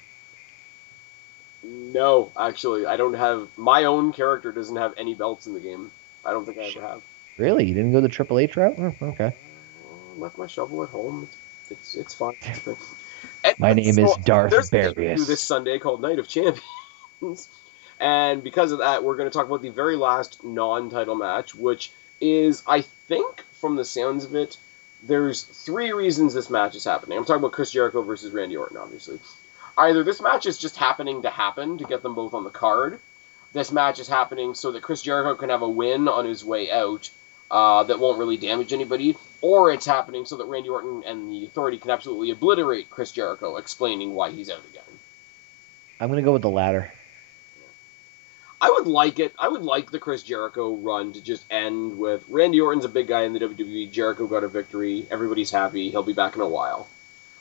No, actually, I don't have. My own character doesn't have any belts in the game. I don't think I ever have. Really? You didn't go the Triple H route? Oh, okay. Left my shovel at home. It's fine. My name is Darth Barius. There's this Sunday called Night of Champions, and because of that, we're going to talk about the very last non-title match, which is, I think, from the sounds of it, there's 3 reasons this match is happening. I'm talking about Chris Jericho versus Randy Orton, obviously. Either this match is just happening to happen to get them both on the card. This match is happening so that Chris Jericho can have a win on his way out that won't really damage anybody. Or it's happening so that Randy Orton and the Authority can absolutely obliterate Chris Jericho, explaining why he's out again. I'm going to go with the latter. I would like it. I would like the Chris Jericho run to just end with Randy Orton's a big guy in the WWE. Jericho got a victory. Everybody's happy. He'll be back in a while.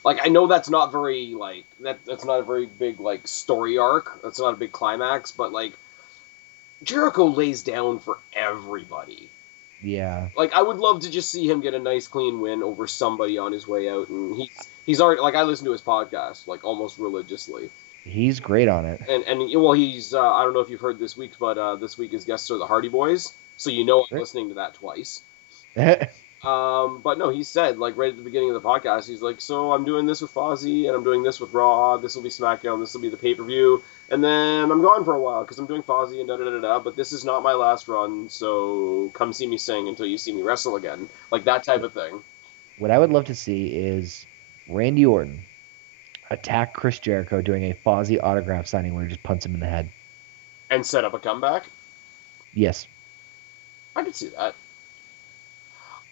Like, I know that's not very, like, that's not a very big, like, story arc. That's not a big climax, but, like, Jericho lays down for everybody. Yeah. Like, I would love to just see him get a nice, clean win over somebody on his way out, and he's already, like, I listen to his podcast, like, almost religiously. He's great on it. And well, he's, I don't know if you've heard this week, but this week his guests are the Hardy Boys, so you know I'm listening to that twice. But no, he said, like, right at the beginning of the podcast, he's like, so I'm doing this with Fozzy, and I'm doing this with Raw, this will be SmackDown, this will be the pay-per-view, and then I'm gone for a while, because I'm doing Fozzy and da-da-da-da, but this is not my last run, so come see me sing until you see me wrestle again. Like, that type of thing. What I would love to see is Randy Orton attack Chris Jericho doing a Fozzy autograph signing where he just punts him in the head. And set up a comeback? Yes. I could see that.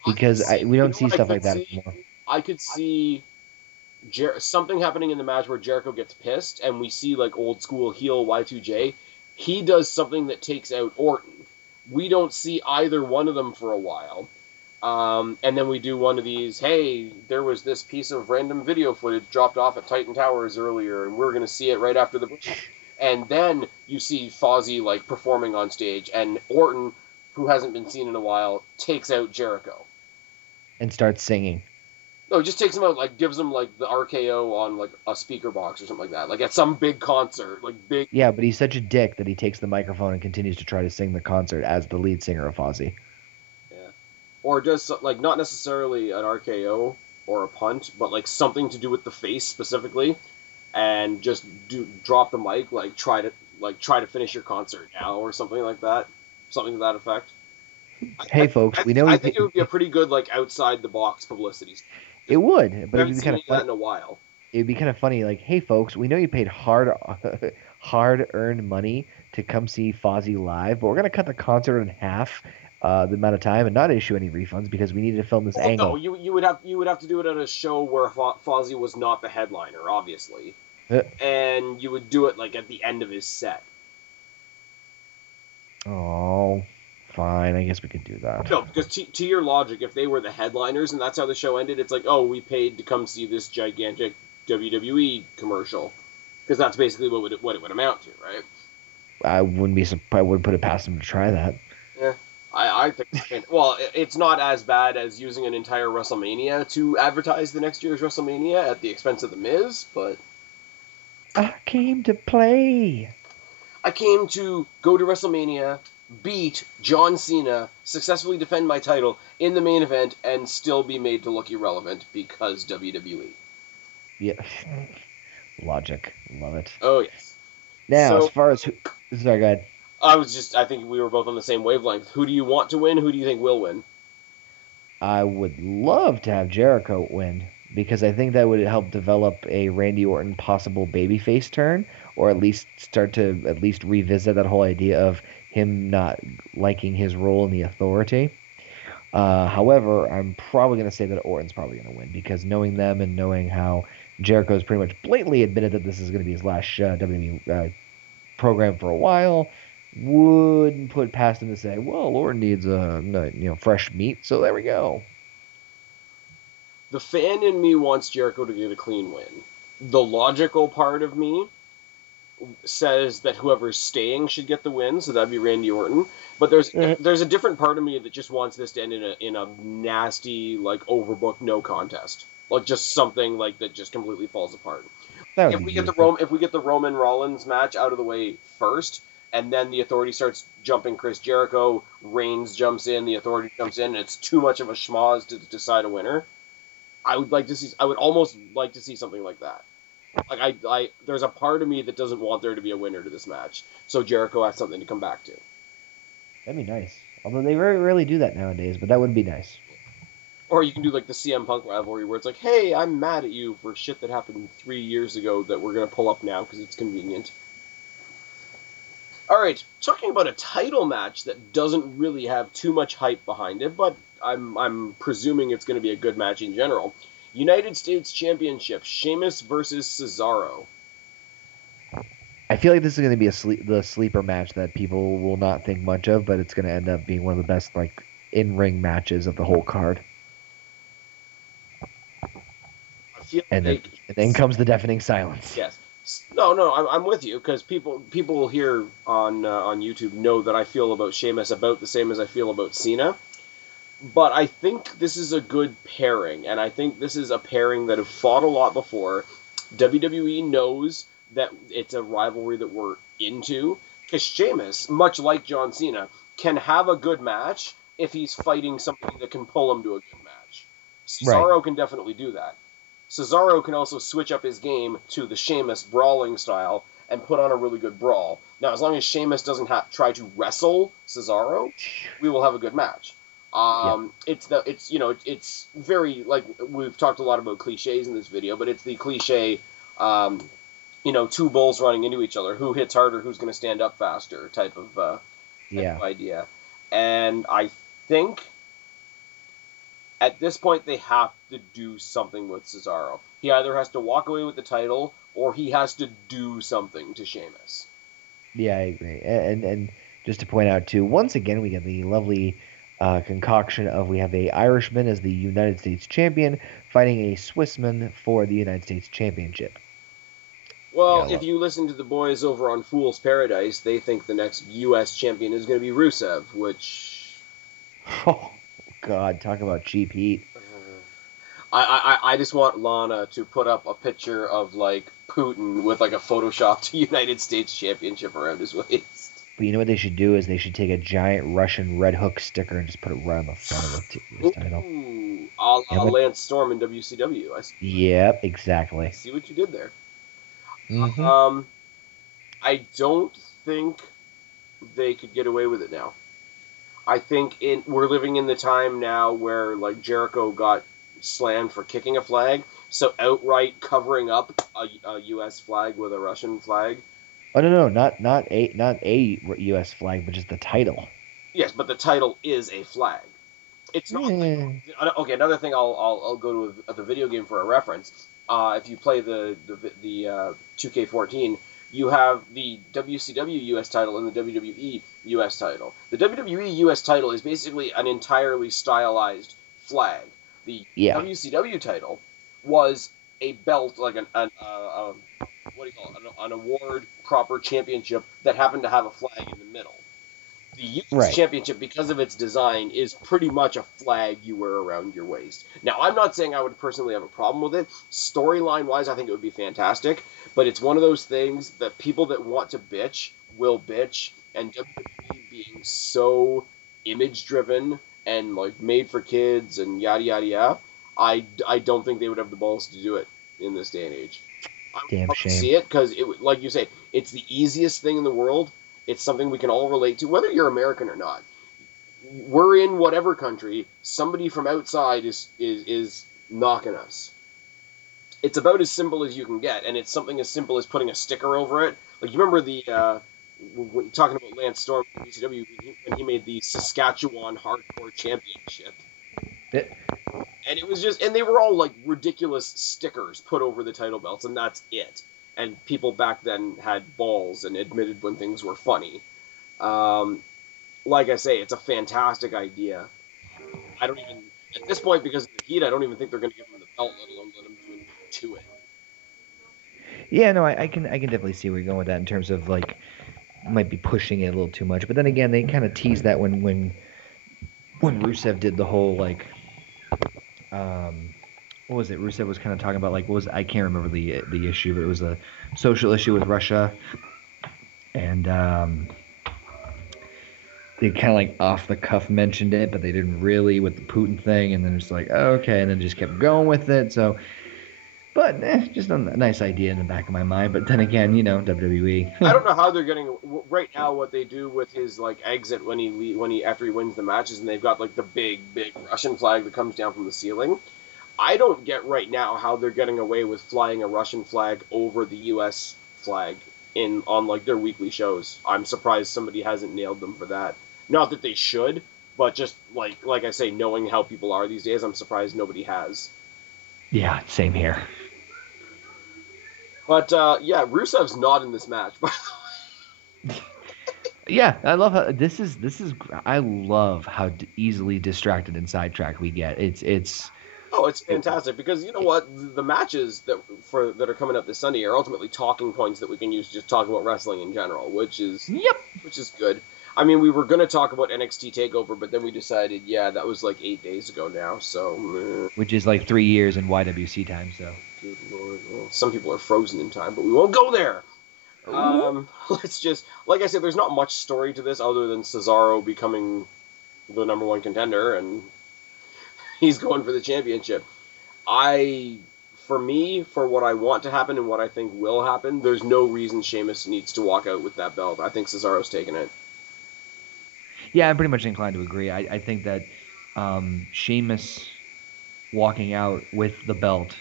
Because we don't see stuff like that anymore. I could see something happening in the match where Jericho gets pissed, and we see, like, old school heel Y2J. He does something that takes out Orton. We don't see either one of them for a while. And then we do one of these, hey, there was this piece of random video footage dropped off at Titan Towers earlier, and we're going to see it right after the break. And then you see Fozzy, like, performing on stage, and Orton, who hasn't been seen in a while, takes out Jericho. And starts singing. No, just takes him out, like, gives him, like, the RKO on, like, a speaker box or something like that. Like, at some big concert. Like, big... Yeah, but he's such a dick that he takes the microphone and continues to try to sing the concert as the lead singer of Fozzy. Yeah. Or just, like, not necessarily an RKO or a punt, but, like, something to do with the face specifically. And just drop the mic, like, try to finish your concert now or something like that. Something to that effect. Hey, folks, I think it would be a pretty good, like, outside-the-box publicity. It would, but it would be kind of fun in a while. It would be kind of funny, like, hey, folks, we know you paid hard-earned money to come see Fozzy live, but we're going to cut the concert in half the amount of time and not issue any refunds because we needed to film this angle. No, you would have to do it at a show where Fozzy was not the headliner, obviously. And you would do it, like, at the end of his set. Oh... Fine, I guess we could do that. No, because to your logic, if they were the headliners and that's how the show ended, it's like, oh, we paid to come see this gigantic WWE commercial. Because that's basically what it would amount to, right? I wouldn't put it past them to try that. Yeah, I think... Well, it's not as bad as using an entire WrestleMania to advertise the next year's WrestleMania at the expense of The Miz, but... I came to play! I came to go to WrestleMania... beat John Cena, successfully defend my title in the main event, and still be made to look irrelevant because WWE. Yeah. Logic. Love it. Oh, yes. Now, as far as... Sorry, go ahead. I think we were both on the same wavelength. Who do you want to win? Who do you think will win? I would love to have Jericho win, because I think that would help develop a Randy Orton possible babyface turn, or at least start to revisit that whole idea of him not liking his role in the Authority. However, I'm probably going to say that Orton's probably going to win because knowing them and knowing how Jericho's pretty much blatantly admitted that this is going to be his last WWE program for a while, wouldn't put past him to say, well, Orton needs fresh meat, so there we go. The fan in me wants Jericho to get a clean win. The logical part of me says that whoever's staying should get the win, so that'd be Randy Orton. But there's a different part of me that just wants this to end in a nasty, like, overbooked no contest, like just something like that just completely falls apart. If we get the Roman Rollins match out of the way first, and then the Authority starts jumping Chris Jericho, Reigns jumps in, the Authority jumps in, and it's too much of a schmoz to decide a winner. I would almost like to see something like that. Like there's a part of me that doesn't want there to be a winner to this match, so Jericho has something to come back to. That'd be nice. Although they very rarely do that nowadays, but that would be nice. Or you can do like the CM Punk rivalry where it's like, hey, I'm mad at you for shit that happened 3 years ago that we're going to pull up now because it's convenient. Alright, talking about a title match that doesn't really have too much hype behind it, but I'm presuming it's going to be a good match in general. United States Championship, Sheamus versus Cesaro. I feel like this is going to be the sleeper match that people will not think much of, but it's going to end up being one of the best like in-ring matches of the whole card. And then comes the deafening silence. Yes. No, I'm with you because people here on YouTube know that I feel about Sheamus about the same as I feel about Cena. But I think this is a good pairing, and I think this is a pairing that have fought a lot before. WWE knows that it's a rivalry that we're into, because Sheamus, much like John Cena, can have a good match if he's fighting somebody that can pull him to a good match. Cesaro can definitely do that. Cesaro can also switch up his game to the Sheamus brawling style and put on a really good brawl. Now, as long as Sheamus doesn't try to wrestle Cesaro, we will have a good match. It's very, like, we've talked a lot about cliches in this video, but it's the cliche, two bulls running into each other, who hits harder, who's going to stand up faster type of idea. And I think at this point they have to do something with Cesaro. He either has to walk away with the title or he has to do something to Sheamus. Yeah, I agree. And just to point out too, once again we get the lovely concoction of we have a Irishman as the United States champion fighting a Swissman for the United States championship. Well, if you listen to the boys over on Fool's Paradise, they think the next U.S. champion is going to be Rusev, which... Oh, God, talk about cheap heat. I just want Lana to put up a picture of, like, Putin with, like, a photoshopped United States championship around his waist. But you know what they should do is they should take a giant Russian Red Hook sticker and just put it right on the front of the title. Ooh, a la Lance Storm in WCW. Yep, exactly. I see what you did there. Mm-hmm. I don't think they could get away with it now. I think we're living in the time now where, like, Jericho got slammed for kicking a flag, so outright covering up a U.S. flag with a Russian flag. Oh no, not a U.S. flag, but just the title. Yes, but the title is a flag. It's not. Okay, another thing. I'll go to the video game for a reference. If you play the 2K14, you have the WCW US title and the WWE US title. The WWE US title is basically an entirely stylized flag. The WCW title was a belt, like what do you call it? An award proper championship that happened to have a flag in the middle. The U.S. Championship, because of its design, is pretty much a flag you wear around your waist. Now, I'm not saying I would personally have a problem with it. Storyline-wise, I think it would be fantastic. But it's one of those things that people that want to bitch will bitch. And WWE being so image-driven and, like, made for kids and yada, yada, yada, I don't think they would have the balls to do it in this day and age. Damn shame. See it, because, like you say, it's the easiest thing in the world. It's something we can all relate to, whether you're American or not. We're in whatever country, somebody from outside is knocking us. It's about as simple as you can get, and it's something as simple as putting a sticker over it. Like, you remember talking about Lance Storm in ECW when he made the Saskatchewan Hardcore Championship. And it was just, and they were all like ridiculous stickers put over the title belts, and that's it. And people back then had balls and admitted when things were funny. Like I say, it's a fantastic idea. I don't even, at this point, because of the heat, I don't even think they're going to give him the belt, let alone let him do anything to it. Yeah, no, I can definitely see where you're going with that in terms of like might be pushing it a little too much. But then again, they kind of teased that when Rusev did the whole like what was it? Rusev was kind of talking about like what was I can't remember the issue, but it was a social issue with Russia, and they kind of like off the cuff mentioned it, but they didn't really with the Putin thing, and then it's like okay, and then just kept going with it. So, but just a nice idea in the back of my mind. But then again, WWE. I don't know how they're getting right now. What they do with his like exit when he after he wins the matches, and they've got like the big Russian flag that comes down from the ceiling. I don't get right now how they're getting away with flying a Russian flag over the U.S. flag on like their weekly shows. I'm surprised somebody hasn't nailed them for that. Not that they should, but just like I say, knowing how people are these days, I'm surprised nobody has. Yeah, same here. But yeah, Rusev's not in this match, by the way. Yeah, I love how this is. I love how easily distracted and sidetracked we get. It's. Oh, it's fantastic because you know what? The matches that are coming up this Sunday are ultimately talking points that we can use to just talk about wrestling in general, which is good. I mean, we were going to talk about NXT TakeOver, but then we decided, yeah, that was like 8 days ago now, so... Which is like 3 years in YWC time, so... Good Lord. Well, some people are frozen in time, but we won't go there! Let's just... Like I said, there's not much story to this other than Cesaro becoming the number one contender, and he's going for the championship. For me, for what I want to happen and what I think will happen, there's no reason Sheamus needs to walk out with that belt. I think Cesaro's taking it. Yeah, I'm pretty much inclined to agree. I think that Sheamus walking out with the belt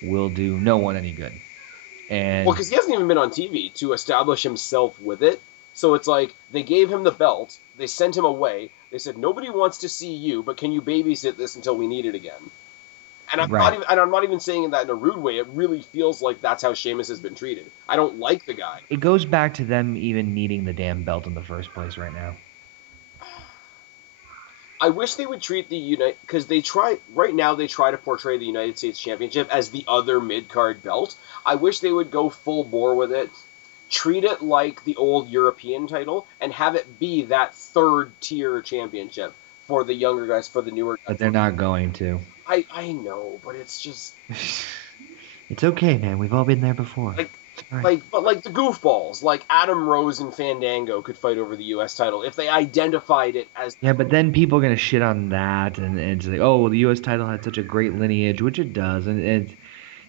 will do no one any good. And well, because he hasn't even been on TV to establish himself with it. So it's like they gave him the belt, they sent him away, they said nobody wants to see you, but can you babysit this until we need it again? And I'm not even saying that in a rude way. It really feels like that's how Sheamus has been treated. I don't like the guy. It goes back to them even needing the damn belt in the first place right now. I wish they would treat the because right now they try to portray the United States Championship as the other mid-card belt. I wish they would go full bore with it, treat it like the old European title, and have it be that third-tier championship for the younger guys, for the newer guys. But they're not going to. I know, but it's just... It's okay, man. We've all been there before. But the goofballs, like Adam Rose and Fandango could fight over the U.S. title if they identified it as... Yeah, but then people are going to shit on that and just like, oh, well, the U.S. title had such a great lineage, which it does, and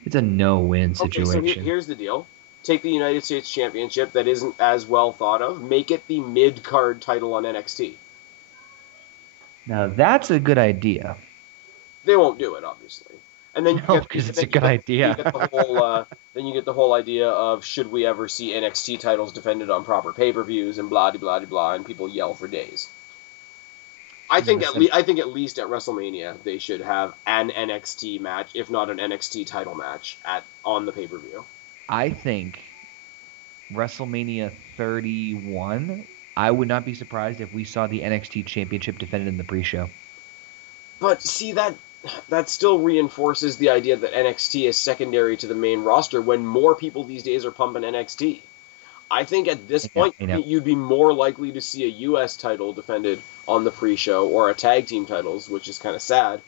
it's a no-win situation. Okay, so here's the deal. Take the United States Championship that isn't as well thought of, make it the mid-card title on NXT. Now, that's a good idea. They won't do it, obviously. And then because it's a good idea. Then you get the whole idea of should we ever see NXT titles defended on proper pay-per-views and blah blah blah blah, and people yell for days. I think at least at WrestleMania they should have an NXT match, if not an NXT title match, on the pay-per-view. I think WrestleMania 31. I would not be surprised if we saw the NXT Championship defended in the pre-show. But see that still reinforces the idea that NXT is secondary to the main roster when more people these days are pumping NXT. I think at this point, you'd be more likely to see a U.S. title defended on the pre-show or a tag team titles, which is kind of sad,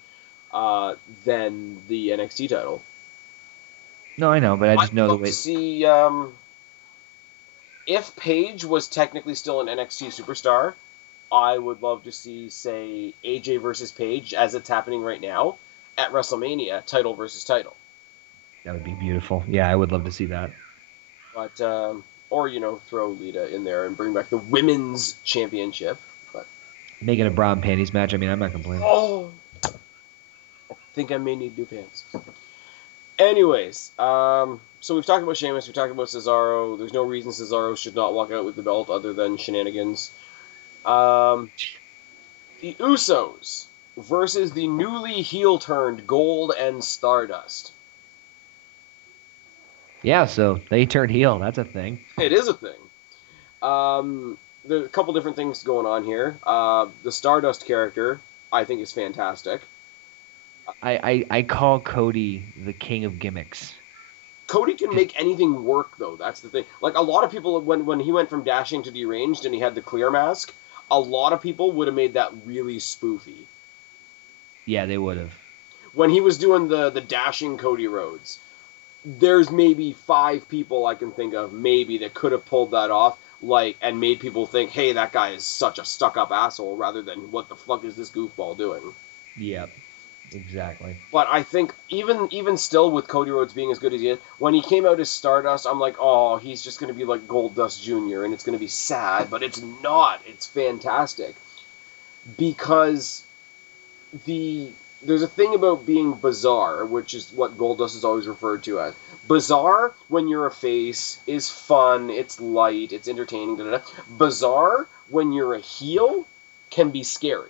than the NXT title. No, I know, but I just know the way... See, if Paige was technically still an NXT superstar, I would love to see, say, AJ versus Paige, as it's happening right now, at WrestleMania, title versus title. That would be beautiful. Yeah, I would love to see that. But, or, throw Lita in there and bring back the Women's Championship. But make it a bra and panties match, I mean, I'm not complaining. Oh! I think I may need new pants. Anyways, so we've talked about Sheamus, we've talked about Cesaro. There's no reason Cesaro should not walk out with the belt other than shenanigans. Um, the Usos versus the newly heel-turned Gold and Stardust. Yeah, so they turned heel. That's a thing. It is a thing. There's a couple different things going on here. The Stardust character, I think, is fantastic. I call Cody the king of gimmicks. Cody can make anything work, though. That's the thing. Like, a lot of people, when he went from dashing to deranged and he had the clear mask, a lot of people would have made that really spoofy. Yeah, they would have. When he was doing the dashing Cody Rhodes, there's maybe 5 people I can think of, maybe, that could have pulled that off, like, and made people think, hey, that guy is such a stuck-up asshole, rather than, what the fuck is this goofball doing? Yep. Exactly. But I think even still, with Cody Rhodes being as good as he is, when he came out as Stardust, I'm like, oh, he's just going to be like Goldust Jr., and it's going to be sad, but it's not. It's fantastic. Because there's a thing about being bizarre, which is what Goldust is always referred to as. Bizarre, when you're a face, is fun, it's light, it's entertaining, da da da. Bizarre, when you're a heel, can be scary.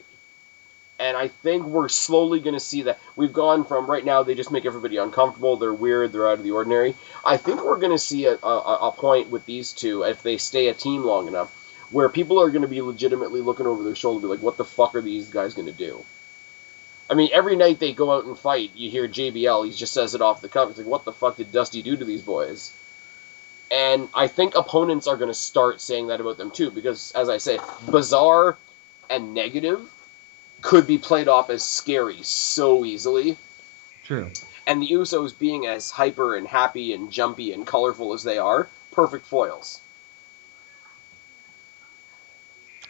And I think we're slowly going to see that. We've gone from, right now, they just make everybody uncomfortable, they're weird, they're out of the ordinary. I think we're going to see a point with these two, if they stay a team long enough, where people are going to be legitimately looking over their shoulder, be like, what the fuck are these guys going to do? I mean, every night they go out and fight, you hear JBL, he just says it off the cuff. It's like, what the fuck did Dusty do to these boys? And I think opponents are going to start saying that about them too, because, as I say, bizarre and negative could be played off as scary so easily. True. And the Usos, being as hyper and happy and jumpy and colorful as they are, perfect foils.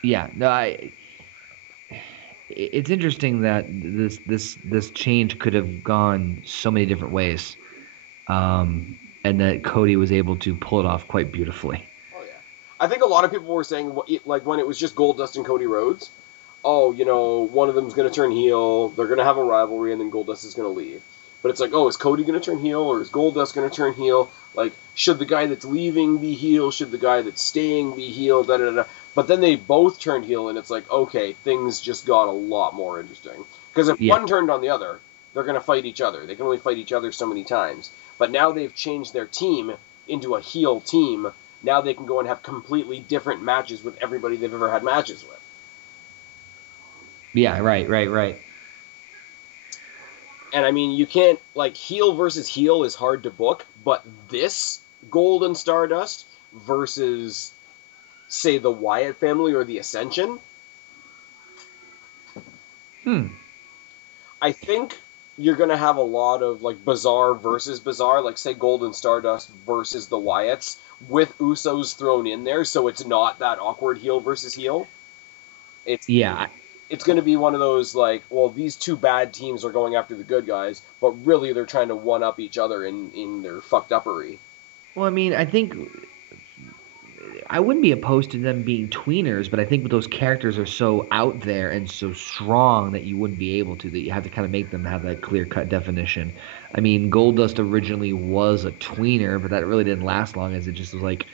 Yeah, no, it's interesting that this change could have gone so many different ways, and that Cody was able to pull it off quite beautifully. Oh yeah, I think a lot of people were saying, like, when it was just Goldust and Cody Rhodes, oh, you know, one of them's going to turn heel, they're going to have a rivalry, and then Goldust is going to leave. But it's like, oh, is Cody going to turn heel, or is Goldust going to turn heel? Like, should the guy that's leaving be heel? Should the guy that's staying be heel? Da da da. But then they both turned heel, and it's like, okay, things just got a lot more interesting. Because if one turned on the other, they're going to fight each other. They can only fight each other so many times. But now they've changed their team into a heel team. Now they can go and have completely different matches with everybody they've ever had matches with. Yeah, right. And I mean, you can't, like, heel versus heel is hard to book, but this Gold and Stardust versus, say, the Wyatt family or the Ascension, I think you're going to have a lot of, like, bizarre versus bizarre, like, say, Gold and Stardust versus the Wyatts, with Usos thrown in there, so it's not that awkward heel versus heel. It's going to be one of those, like, well, these two bad teams are going after the good guys, but really they're trying to one-up each other in their fucked-uppery. Well, I mean, I think I wouldn't be opposed to them being tweeners, but I think those characters are so out there and so strong that you wouldn't be able to, that you have to kind of make them have that clear-cut definition. I mean, Goldust originally was a tweener, but that really didn't last long, as it just was like,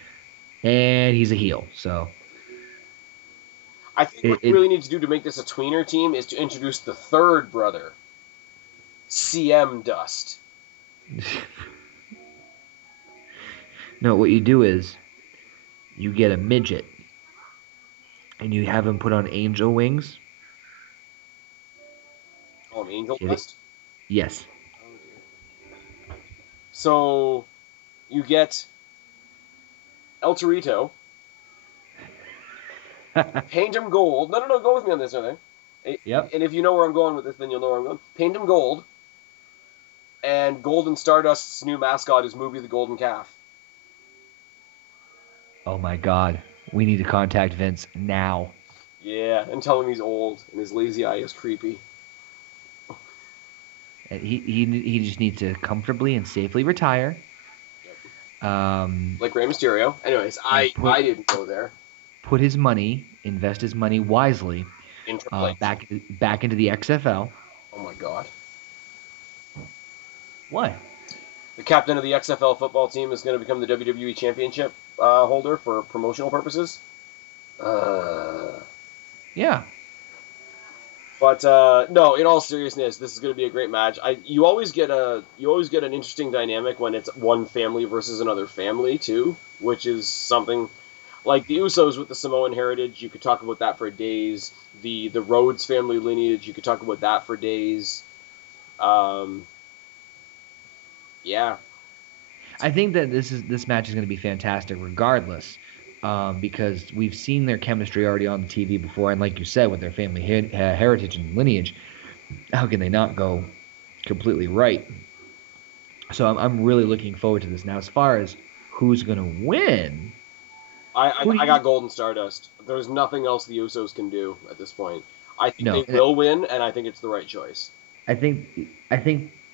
and he's a heel, so... I think what you really need to do to make this a tweener team is to introduce the third brother, CM Dust. No, what you do is you get a midget and you have him put on angel wings. Oh, Angel Dust? Yes. Oh, dear. So you get El Torito. Paint him gold. No, go with me on this, I think. Yep. And if you know where I'm going with this, then you'll know where I'm going. Paint him gold. And Golden Stardust's new mascot is Movie the Golden Calf. Oh my God. We need to contact Vince now. Yeah, and tell him he's old and his lazy eye is creepy. And he just needs to comfortably and safely retire. Like Rey Mysterio. Anyways, I didn't go there. Put his money, invest his money wisely, back into the XFL. Oh my God. What? The captain of the XFL football team is going to become the WWE Championship holder for promotional purposes. Yeah. But no, in all seriousness, this is going to be a great match. You always get an interesting dynamic when it's one family versus another family too, which is something like the Usos with the Samoan heritage. You could talk about that for days. The Rhodes family lineage. You could talk about that for days. Yeah. I think that this match is going to be fantastic regardless, because we've seen their chemistry already on the TV before, and like you said, with their family heritage and lineage, how can they not go completely right? So I'm really looking forward to this. Now, as far as who's going to win, I got Golden Stardust. There's nothing else the Usos can do at this point. I think No, they will win, and I think it's the right choice. I think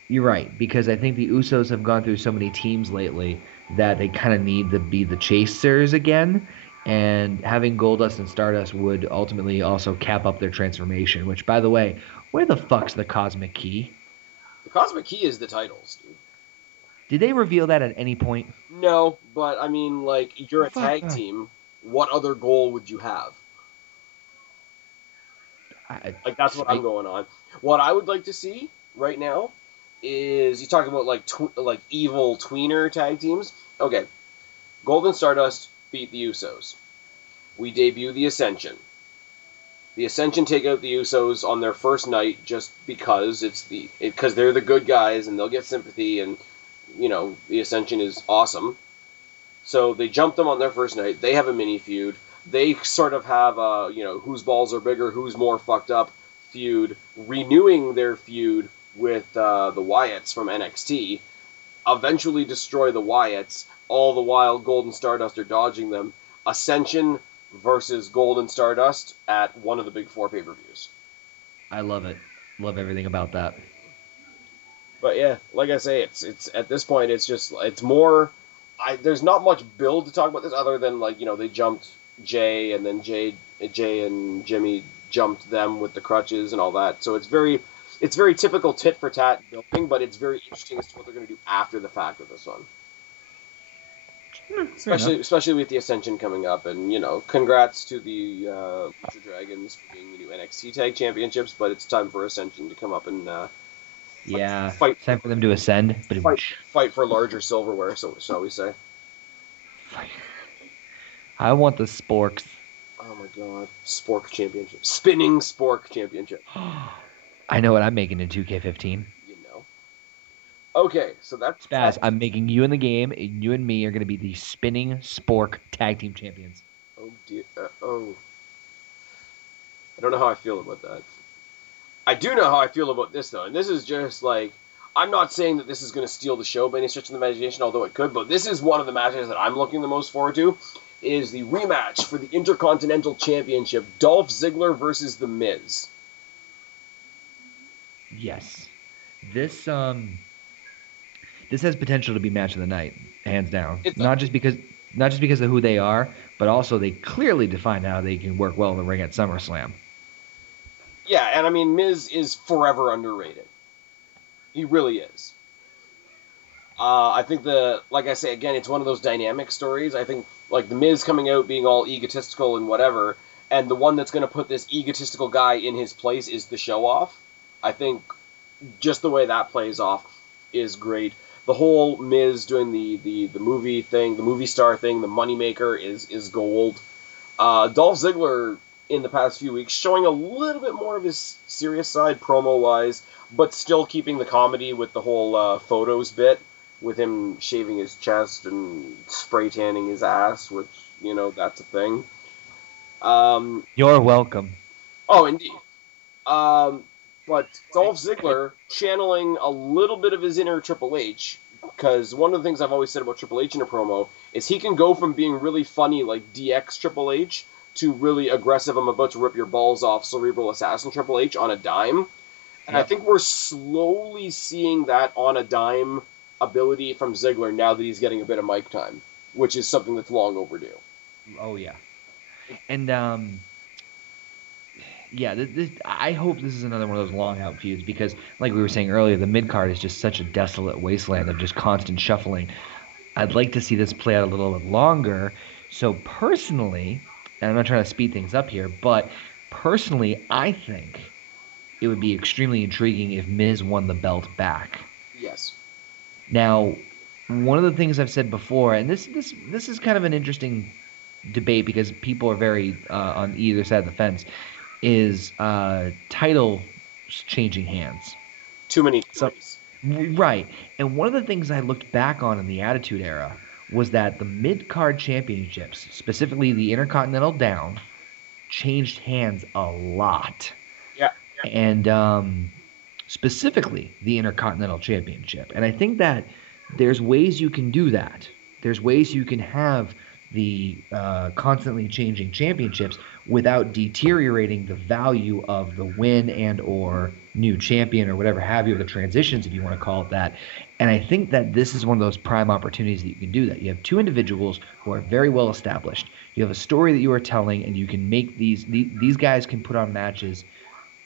you're right, because I think the Usos have gone through so many teams lately that they kind of need to be the chasers again, and having Goldust and Stardust would ultimately also cap up their transformation. Which, by the way, where the fuck's the Cosmic Key? The Cosmic Key is the titles, dude. Did they reveal that at any point? No, but I mean, like, you're a tag team. What other goal would you have? Like, that's what I'm going on. What I would like to see right now is you talk about like evil tweener tag teams. Okay, Golden Stardust beat the Usos. We debut the Ascension. The Ascension take out the Usos on their first night just because because they're the good guys and they'll get sympathy, and the Ascension is awesome. So they jump them on their first night. They have a mini feud. They sort of have a, whose balls are bigger, who's more fucked up feud, renewing their feud with the Wyatts from NXT, eventually destroy the Wyatts, all the while Golden Stardust are dodging them. Ascension versus Golden Stardust at one of the big 4 pay-per-views. I love it. Love everything about that. But yeah, like I say, it's at this point, it's more. There's not much build to talk about this other than they jumped Jay, and then Jay and Jimmy jumped them with the crutches and all that. So it's very typical tit for tat building, but it's very interesting as to what they're going to do after the fact with this one. Especially with the Ascension coming up, and congrats to the Lucha Dragons for being the new NXT Tag Championships, but it's time for Ascension to come up and fight. Time for them to ascend, but fight for larger silverware, so shall we say? I want the sporks. Oh my god, Spork Championship, spinning Spork Championship. I know what I'm making in 2K15. Okay, so that's Spaz. I'm making you in the game, and you and me are going to be the spinning spork tag team champions. Oh dear. I don't know how I feel about that. I do know how I feel about this, though, and this is just like, I'm not saying that this is going to steal the show by any stretch of the imagination, although it could, but this is one of the matches that I'm looking the most forward to, is the rematch for the Intercontinental Championship, Dolph Ziggler versus The Miz. Yes. This has potential to be match of the night, hands down. Not just because of who they are, but also they clearly define how they can work well in the ring at SummerSlam. Yeah, and I mean, Miz is forever underrated. He really is. I think like I say, again, it's one of those dynamic stories. I think, like, the Miz coming out being all egotistical and whatever, and the one that's going to put this egotistical guy in his place is the show-off. I think just the way that plays off is great. The whole Miz doing the movie thing, the movie star thing, the moneymaker is gold. Dolph Ziggler in the past few weeks showing a little bit more of his serious side promo-wise, but still keeping the comedy with the whole photos bit, with him shaving his chest and spray tanning his ass, which, that's a thing. You're welcome. Oh, indeed. But Dolph Ziggler channeling a little bit of his inner Triple H, because one of the things I've always said about Triple H in a promo is he can go from being really funny, like DX Triple H, to really aggressive, I'm about to rip your balls off, cerebral assassin Triple H on a dime. And I think we're slowly seeing that on a dime ability from Ziggler now that he's getting a bit of mic time, which is something that's long overdue. Oh, yeah. And, yeah, I hope this is another one of those long out feuds because, like we were saying earlier, the mid card is just such a desolate wasteland of just constant shuffling. I'd like to see this play out a little bit longer. So personally, and I'm not trying to speed things up here, but personally, I think it would be extremely intriguing if Miz won the belt back. Yes. Now, one of the things I've said before, and this is kind of an interesting debate because people are very on either side of the fence, is title changing hands. Too many So, theories. right. And one of the things I looked back on in the Attitude Era was that the mid card championships, specifically the Intercontinental Down, changed hands a lot. Yeah. And specifically the Intercontinental Championship. And I think that there's ways you can do that. There's ways you can have the constantly changing championships without deteriorating the value of the win and or new champion or whatever have you, or the transitions if you want to call it that. And I think that this is one of those prime opportunities that you can do that. You have two individuals who are very well established. You have a story that you are telling, and you can make these guys can put on matches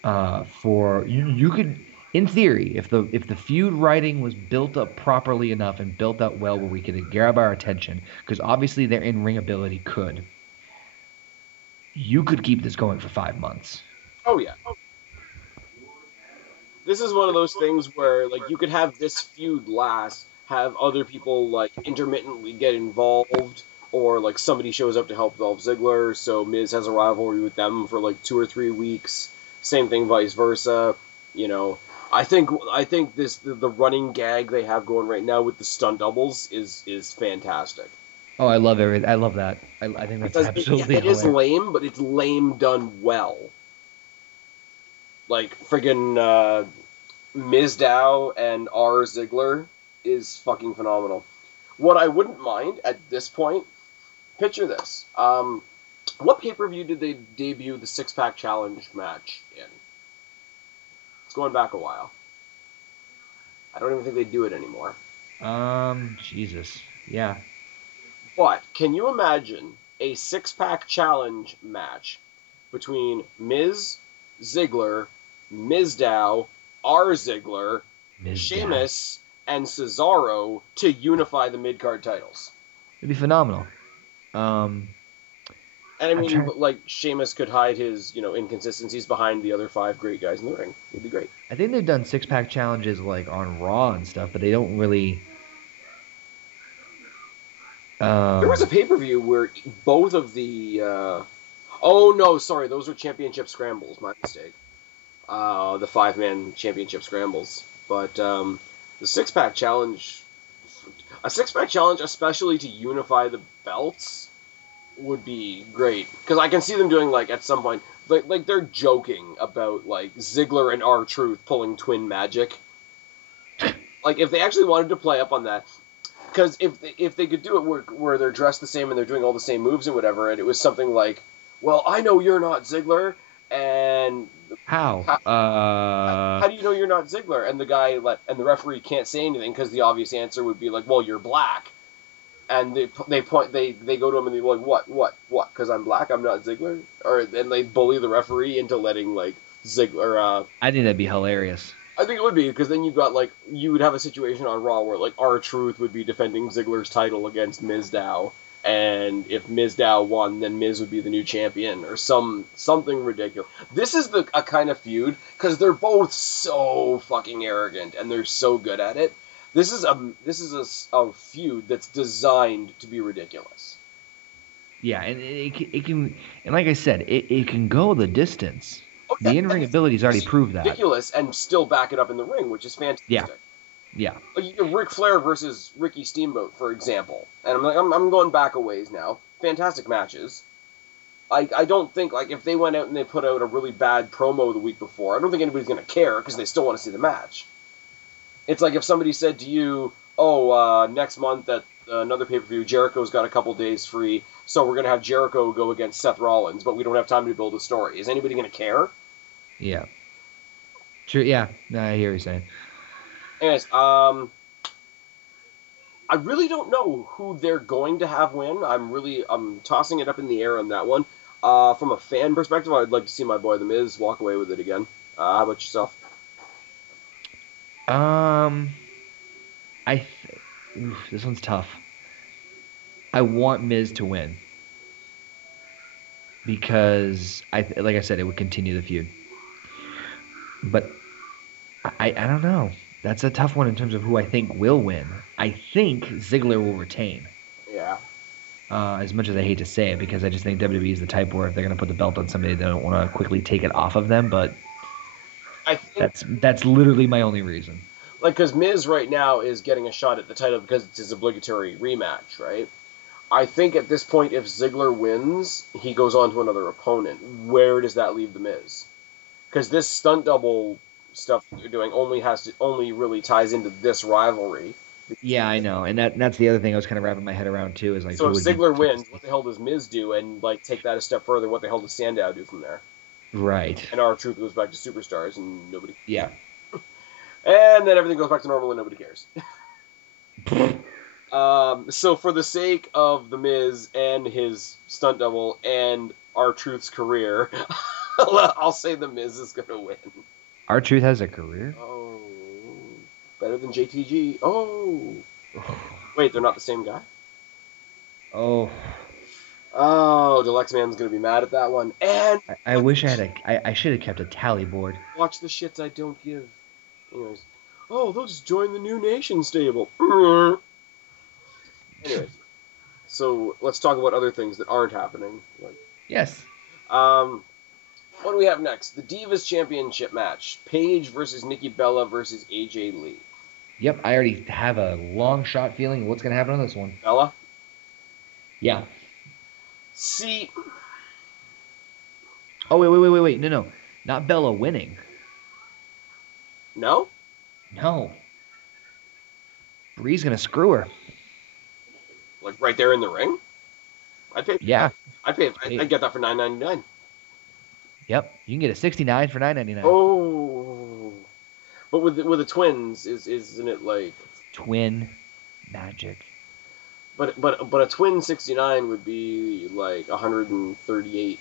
for you could, in theory, if the feud writing was built up properly enough and built up well where we could grab our attention, because obviously their in-ring ability could, you could keep this going for 5 months. Oh yeah. This is one of those things where like you could have this feud last, have other people like intermittently get involved, or like somebody shows up to help Dolph Ziggler, so Miz has a rivalry with them for like 2 or 3 weeks. Same thing, vice versa. You know, I think the running gag they have going right now with the stunt doubles is fantastic. Oh, I love it. I love that. I think that's Because absolutely it is hilarious. lame, but it's lame done well. Like friggin' Mizdow and R. Ziggler is fucking phenomenal. What I wouldn't mind at this point, picture this. What pay-per-view did they debut the six-pack challenge match in? It's going back a while. I don't even think they do it anymore. Jesus. Yeah. But can you imagine a six-pack challenge match between Miz, Ziggler, Mizdow, R. Ziggler, Ms. Sheamus, and Cesaro to unify the mid-card titles? It'd be phenomenal. Um, And I I'm mean, trying. like, Sheamus could hide his, inconsistencies behind the other five great guys in the ring. It'd be great. I think they've done 6-pack challenges like on Raw and stuff, but they don't really. There was a Um, pay-per-view where both of the... Oh, no, sorry. Those were championship scrambles. My mistake. The five-man championship scrambles. But the six-pack challenge... A six-pack challenge, especially to unify the belts, would be great. Because I can see them doing, like, at some point... Like they're joking about, like, Ziggler and R-Truth pulling twin magic. Like, if they actually wanted to play up on that... Because if they could do it where they're dressed the same and they're doing all the same moves and whatever, and it was something like, well, I know you're not Ziggler, and how? how do you know you're not Ziggler? And the referee can't say anything because the obvious answer would be like, well, you're black. And they go to him and they're like, what? Because I'm black, I'm not Ziggler, and they bully the referee into letting like Ziggler. I think that'd be hilarious. I think it would be, because then you would have a situation on Raw where like R-Truth would be defending Ziggler's title against Mizdow, and if Mizdow won, then Miz would be the new champion, or something ridiculous. This is a kind of feud because they're both so fucking arrogant and they're so good at it. This is a feud that's designed to be ridiculous. Yeah, and it can, and like I said, it can go the distance. Oh, yeah, The in-ring ability's already proved that. ridiculous, and still back it up in the ring, which is fantastic. Yeah. Yeah. Like you have Ric Flair versus Ricky Steamboat, for example, and I'm going back a ways now. Fantastic matches. I don't think, like, if they went out and they put out a really bad promo the week before, I don't think anybody's going to care because they still want to see the match. It's like if somebody said to you, next month at another pay-per-view, Jericho's got a couple days free, so we're going to have Jericho go against Seth Rollins, but we don't have time to build a story. Is anybody going to care? Yeah. True. Yeah. No, I hear what you're saying. Anyways, I really don't know who they're going to have win. I'm tossing it up in the air on that one. From a fan perspective, I'd like to see my boy The Miz walk away with it again. How about yourself? Um, this one's tough. I want Miz to win because like I said, it would continue the feud. But I don't know. That's a tough one in terms of who I think will win. I think Ziggler will retain. Yeah. As much as I hate to say it, because I just think WWE is the type where if they're going to put the belt on somebody, they don't want to quickly take it off of them. But I think that's literally my only reason. like because Miz right now is getting a shot at the title because it's his obligatory rematch, right? I think at this point, if Ziggler wins, he goes on to another opponent. Where does that leave the Miz? Because this stunt double stuff that you're doing only really ties into this rivalry. Yeah, I know, and that's the other thing I was kind of wrapping my head around too. Is like, so if Ziggler wins, what the hell does Miz do? And like take that a step further, what the hell does Sandow do from there? Right. And R-Truth goes back to Superstars, and nobody. Yeah. And then everything goes back to normal, and nobody cares. So for the sake of the Miz and his stunt double and R-Truth's career, I'll say the Miz is gonna win. R-Truth has a career. Oh, better than JTG. Oh, wait, they're not the same guy. Oh. Oh, Deluxe Man's gonna be mad at that one. And I wish I had I should have kept a tally board. Watch the shits I don't give. Anyways, oh, they'll just join the New Nation stable. Anyways, so let's talk about other things that aren't happening. Yes. What do we have next? The Divas Championship match: Paige versus Nikki Bella versus AJ Lee. Yep, I already have a long shot feeling what's gonna happen on this one. Bella. Yeah. See. Oh wait! No, not Bella winning. No. No. Bree's gonna screw her. Like right there in the ring. I'd pay. Yeah. I'd get that for $9.99. Yep, you can get a 69 for $9.99. Oh. But with the twins, isn't it like twin magic? But a twin 69 would be like 138.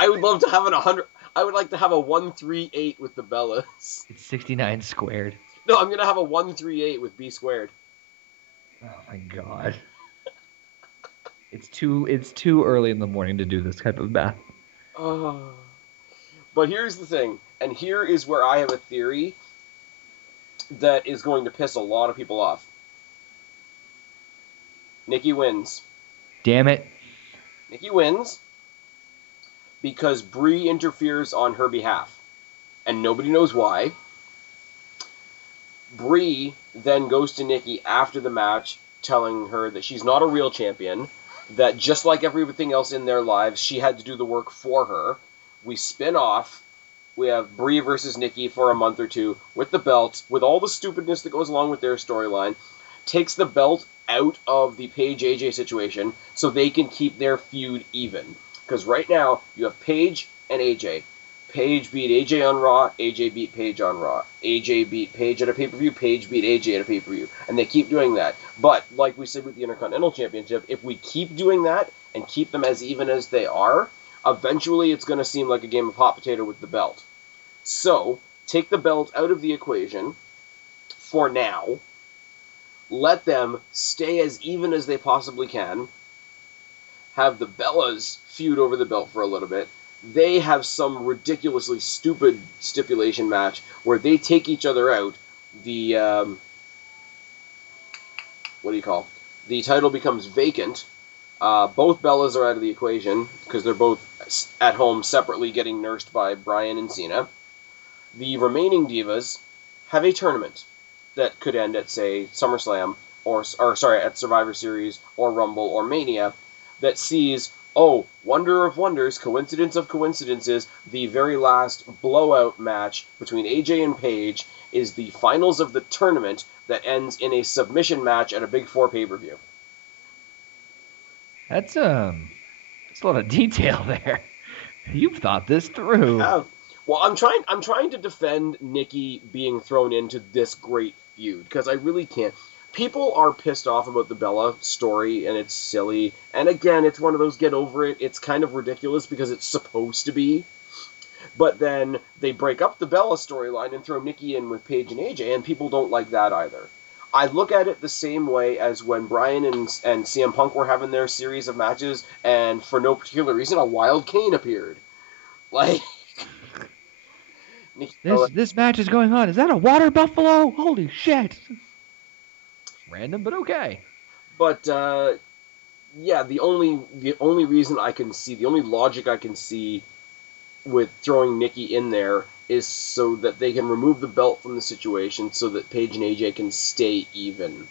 I would love to have it 100. I would like to have a 138 with the Bellas. It's 69 squared. No, I'm gonna have a 138 with B squared. Oh my god. It's too early in the morning to do this type of math. But here's the thing, and here is where I have a theory that is going to piss a lot of people off. Nikki wins. Damn it. Nikki wins because Brie interferes on her behalf. And nobody knows why. Brie then goes to Nikki after the match, telling her that she's not a real champion, that just like everything else in their lives, she had to do the work for her. We spin off. We have Brie versus Nikki for a month or two with the belt, with all the stupidness that goes along with their storyline. Takes the belt out of the Paige AJ situation so they can keep their feud even. Because right now, you have Paige and AJ. Paige beat AJ on Raw, AJ beat Paige on Raw. AJ beat Paige at a pay-per-view, Paige beat AJ at a pay-per-view. And they keep doing that. But, like we said with the Intercontinental Championship, if we keep doing that and keep them as even as they are, eventually it's going to seem like a game of hot potato with the belt. So, take the belt out of the equation for now. Let them stay as even as they possibly can. Have the Bellas feud over the belt for a little bit. They have some ridiculously stupid stipulation match where they take each other out. The, what do you call? The title becomes vacant. Both Bellas are out of the equation because they're both at home separately getting nursed by Bryan and Cena. The remaining divas have a tournament that could end at, say, SummerSlam, or at Survivor Series, or Rumble, or Mania, that sees, oh, wonder of wonders, coincidence of coincidences, the very last blowout match between AJ and Paige is the finals of the tournament that ends in a submission match at a Big Four pay-per-view. That's a lot of detail there. You've thought this through. Well, I'm trying to defend Nikki being thrown into this great feud because I really can't. people are pissed off about the Bella story, and it's silly. And again, it's one of those get over it. It's kind of ridiculous because it's supposed to be. But then they break up the Bella storyline and throw Nikki in with Paige and AJ, and people don't like that either. I look at it the same way as when Bryan and CM Punk were having their series of matches, and for no particular reason, a Wild Kane appeared. Like, this match is going on. Is that a water buffalo? Holy shit! Random, but okay. But yeah, the only reason I can see, the only logic I can see with throwing Nikki in there is so that they can remove the belt from the situation, so that Paige and AJ can stay even.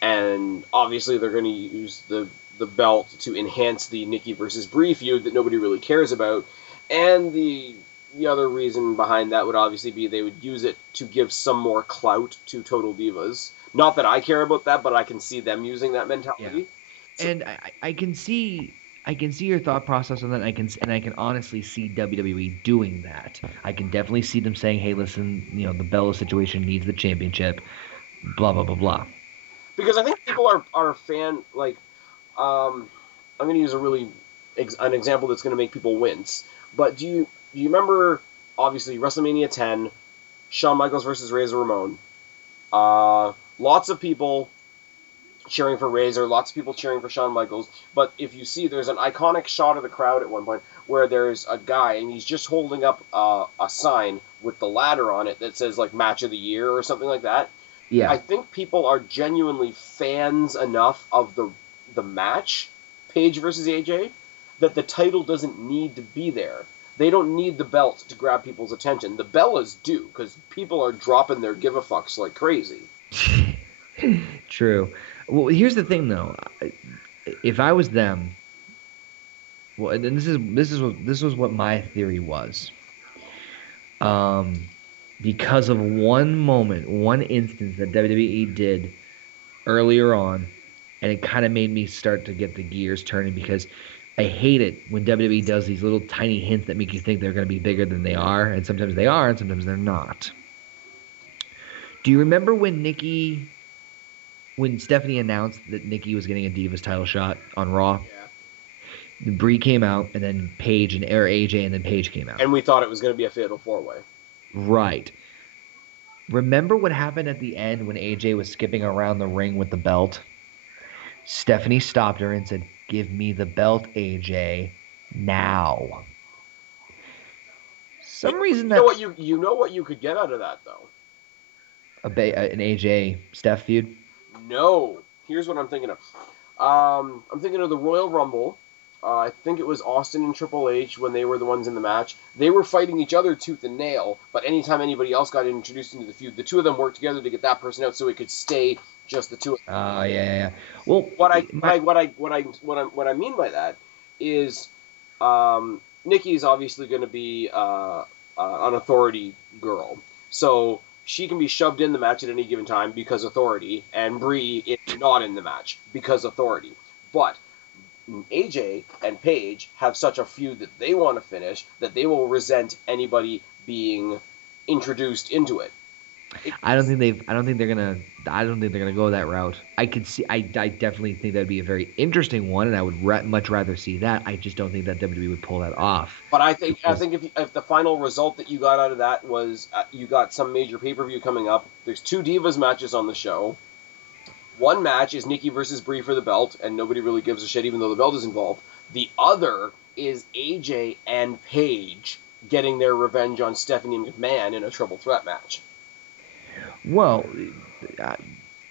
And obviously, they're going to use the belt to enhance the Nikki versus Brie feud that nobody really cares about. And the other reason behind that would obviously be they would use it to give some more clout to Total Divas. Not that I care about that, but I can see them using that mentality. Yeah. And I can see your thought process on that. And I can honestly see WWE doing that. I can definitely see them saying, "Hey, listen, the Bella situation needs the championship." Blah blah blah blah. Because I think people are fan like. I'm going to use an example that's going to make people wince. But do you remember, obviously, WrestleMania 10, Shawn Michaels versus Razor Ramon? Lots of people cheering for Razor, lots of people cheering for Shawn Michaels. But if you see, there's an iconic shot of the crowd at one point where there's a guy and he's just holding up a sign with the ladder on it that says like Match of the Year or something like that. Yeah. I think people are genuinely fans enough of the match, Paige versus AJ, that the title doesn't need to be there. They don't need the belt to grab people's attention. The Bellas do, because people are dropping their give-a-fucks like crazy. True. Well, here's the thing, though. If I was them, well, and this was what my theory was. Because of one moment, one instance that WWE did earlier on, and it kind of made me start to get the gears turning, because I hate it when WWE does these little tiny hints that make you think they're going to be bigger than they are, and sometimes they are, and sometimes they're not. Do you remember when Stephanie announced that Nikki was getting a Divas title shot on Raw? Yeah. Brie came out, and then Paige and AJ, and then Paige came out. And we thought it was going to be a fatal four-way. Right. Remember what happened at the end when AJ was skipping around the ring with the belt? Stephanie stopped her and said, "Give me the belt, AJ, now." You know what you could get out of that, though? An AJ Steph feud? No. Here's what I'm thinking of. I'm thinking of the Royal Rumble. I think it was Austin and Triple H when they were the ones in the match. They were fighting each other tooth and nail, but anytime anybody else got introduced into the feud, the two of them worked together to get that person out so it could stay just the two of them. Oh, yeah. Well, what I mean by that is Nikki's obviously going to be an authority girl. So she can be shoved in the match at any given time because authority, and Brie is not in the match because authority. But AJ and Paige have such a feud that they want to finish that they will resent anybody being introduced into it. I don't think they're gonna go that route. I definitely think that'd be a very interesting one, and I would much rather see that. I just don't think that WWE would pull that off. But I think if the final result that you got out of that was you got some major pay-per-view coming up, there's 2 Divas matches on the show. One match is Nikki versus Brie for the belt, and nobody really gives a shit even though the belt is involved. The other is AJ and Paige getting their revenge on Stephanie McMahon in a triple threat match. Well,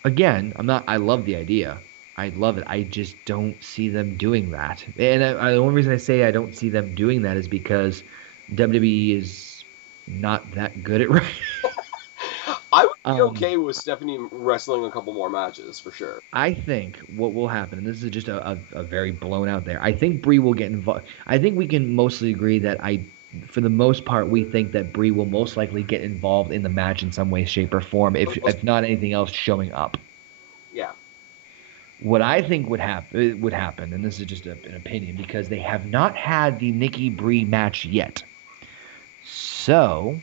again, I love the idea. I love it. I just don't see them doing that. And the only reason I say I don't see them doing that is because WWE is not that good at wrestling. I would be okay with Stephanie wrestling a couple more matches, for sure. I think what will happen, and this is just a very blown out there, I think Brie will get involved. I think we can mostly agree that for the most part, we think that Brie will most likely get involved in the match in some way, shape, or form, if not anything else, showing up. Yeah. What I think would happen, and this is just an opinion, because they have not had the Nikki Brie match yet. So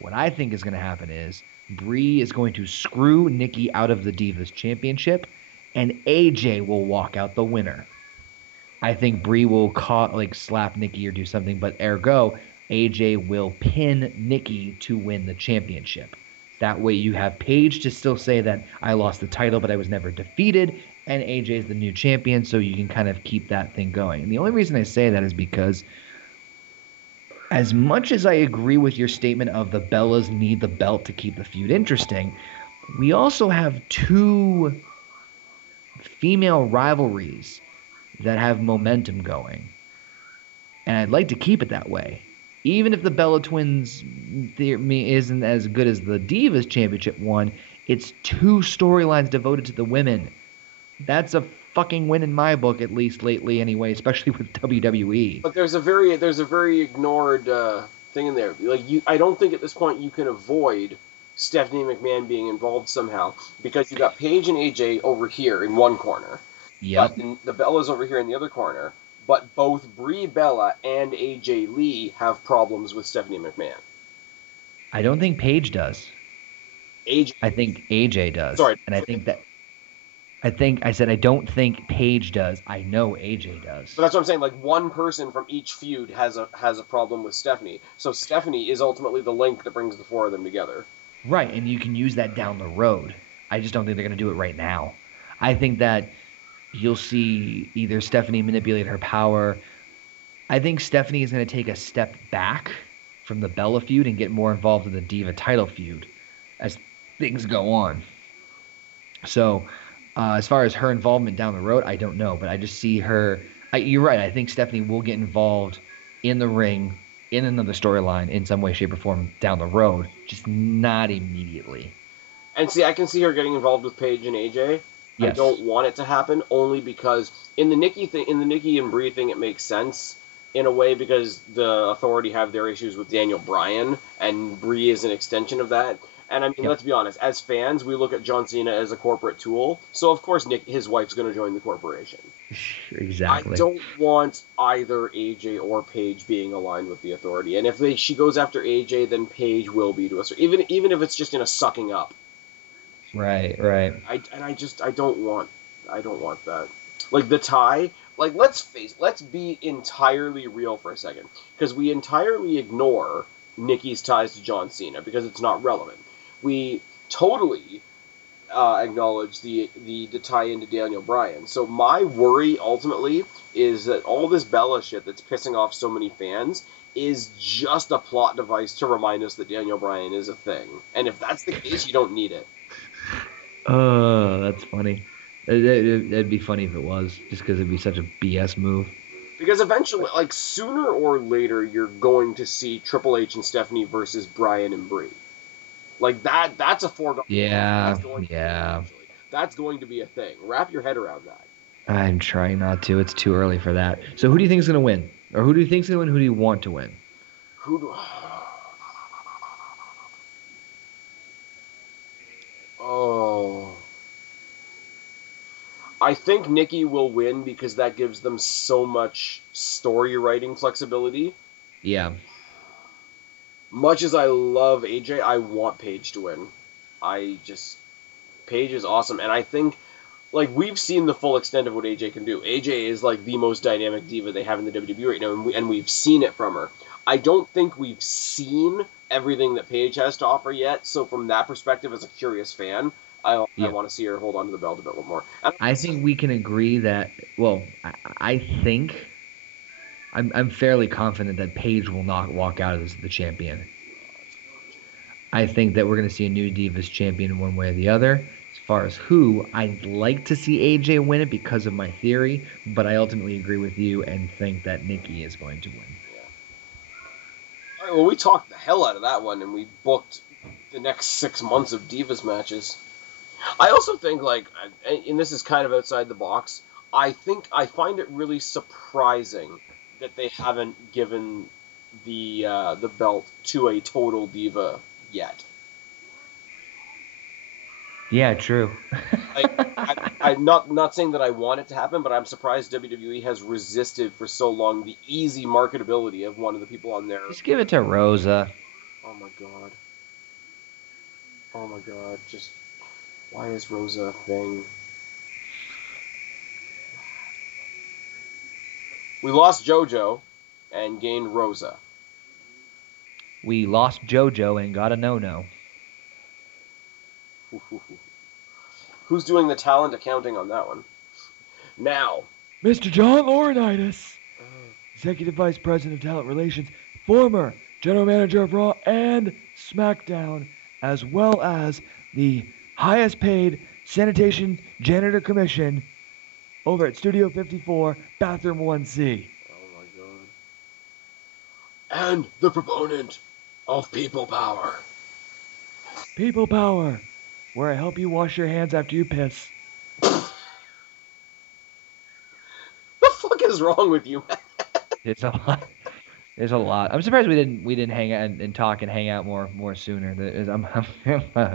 What I think is going to happen is Brie is going to screw Nikki out of the Divas Championship, and AJ will walk out the winner. I think Brie will slap Nikki or do something, but ergo, AJ will pin Nikki to win the championship. That way you have Paige to still say that I lost the title, but I was never defeated, and AJ is the new champion, so you can kind of keep that thing going. And the only reason I say that is because as much as I agree with your statement of the Bellas need the belt to keep the feud interesting, we also have two female rivalries that have momentum going. And I'd like to keep it that way. Even if the Bella Twins isn't as good as the Divas Championship one, it's two storylines devoted to the women. That's a fucking win in my book, at least lately anyway, especially with WWE. But there's a very ignored thing in there. I don't think at this point you can avoid Stephanie McMahon being involved somehow, because you got Paige and AJ over here in one corner. Yep. But the Bella's over here in the other corner. But both Brie Bella and AJ Lee have problems with Stephanie McMahon. I don't think Paige does. I think AJ does. Sorry. And I don't think Paige does. I know AJ does. But that's what I'm saying. Like, one person from each feud has a problem with Stephanie. So Stephanie is ultimately the link that brings the four of them together. Right, and you can use that down the road. I just don't think they're going to do it right now. I think that you'll see either Stephanie manipulate her power. I think Stephanie is going to take a step back from the Bella feud and get more involved in the Diva title feud as things go on. So, as far as her involvement down the road, I don't know, but I just see her. You're right. I think Stephanie will get involved in the ring, in another storyline, in some way, shape, or form down the road, just not immediately. And see, I can see her getting involved with Paige and AJ. Yes. I don't want it to happen, only because in the Nikki and Brie thing, it makes sense in a way, because the Authority have their issues with Daniel Bryan, and Brie is an extension of that. And I mean, Let's be honest, as fans, we look at John Cena as a corporate tool, so of course his wife's going to join the corporation. Exactly. I don't want either AJ or Paige being aligned with the Authority, and if she goes after AJ, then Paige will be to us, even if it's just in a sucking up. Right. I don't want that. Like the tie, like let's be entirely real for a second, because we entirely ignore Nikki's ties to John Cena because it's not relevant. We totally acknowledge the tie into Daniel Bryan. So my worry ultimately is that all this Bella shit that's pissing off so many fans is just a plot device to remind us that Daniel Bryan is a thing. And if that's the case, you don't need it. Oh, that's funny. It'd be funny if it was, just because it'd be such a BS move. Because eventually, like, sooner or later, you're going to see Triple H and Stephanie versus Bryan and Brie. Like, that's a foregone. Yeah. That's going to be a thing. Wrap your head around that. I'm trying not to. It's too early for that. So who do you think is going to win? Or who do you think is going to win? Who do you want to win? Oh. I think Nikki will win because that gives them so much story writing flexibility. Yeah. Much as I love AJ, I want Paige to win. Paige is awesome, and I think, like, we've seen the full extent of what AJ can do. AJ is, like, the most dynamic diva they have in the WWE right now, and we've seen it from her. I don't think we've seen everything that Paige has to offer yet, so from that perspective, as a curious fan, I want to see her hold on to the belt a bit more. I think we can agree that, well, I think, I'm fairly confident that Paige will not walk out as the champion. I think that we're going to see a new Divas champion one way or the other. As far as who, I'd like to see AJ win it because of my theory, but I ultimately agree with you and think that Nikki is going to win. Yeah. All right, well, we talked the hell out of that one, and we booked the next 6 months of Divas matches. I also think, like, and this is kind of outside the box, I find it really surprising that they haven't given the belt to a total diva yet. Yeah, true. I'm not saying that I want it to happen, but I'm surprised WWE has resisted for so long the easy marketability of one of the people on there. Just give it to Rosa. Oh my god. Oh my god, just why is Rosa a thing? We lost JoJo and gained Rosa. We lost JoJo and got a no-no. Who's doing the talent accounting on that one? Now, Mr. John Laurinaitis, Executive Vice President of Talent Relations, former General Manager of Raw and SmackDown, as well as the highest paid sanitation janitor commission over at Studio 54, Bathroom 1C. oh my god. And the proponent of people power. People Power, where I help you wash your hands after you piss. The fuck is wrong with you, man? It's a lot. There's a lot. I'm surprised we didn't hang out and talk and hang out more sooner. I'm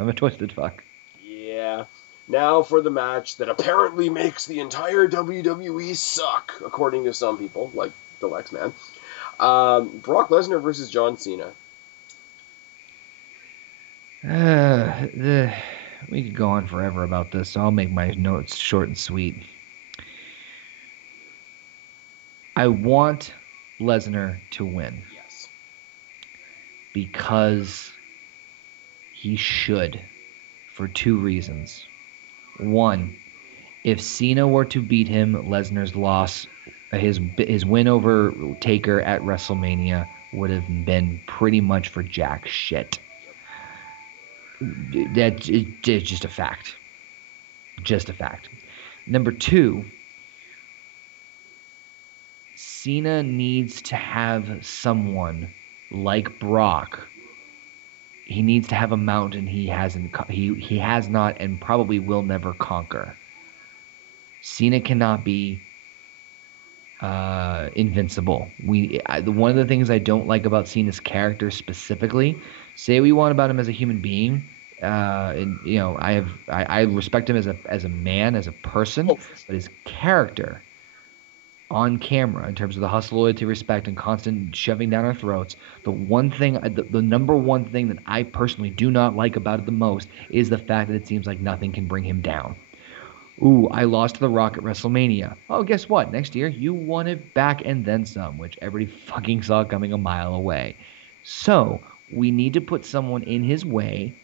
a twisted fuck. Yeah. Now for the match that apparently makes the entire WWE suck, according to some people, like the Lex Man. Brock Lesnar versus John Cena. We could go on forever about this, so I'll make my notes short and sweet. I want Lesnar to win. Yes. Because he should, for two reasons. One, if Cena were to beat him, Lesnar's loss, his win over Taker at WrestleMania would have been pretty much for jack shit. It's just a fact. Just a fact. Number two, Cena needs to have someone like Brock. He needs to have a mountain he has not and probably will never conquer. Cena cannot be invincible. One of the things I don't like about Cena's character specifically, say what you want about him as a human being, and I respect him as a man, as a person, but his character on camera, in terms of the hustle, loyalty, respect, and constant shoving down our throats, the number one thing that I personally do not like about it the most is the fact that it seems like nothing can bring him down. Ooh, I lost to The Rock at WrestleMania. Oh, guess what? Next year, you won it back and then some, which everybody fucking saw coming a mile away. So, we need to put someone in his way.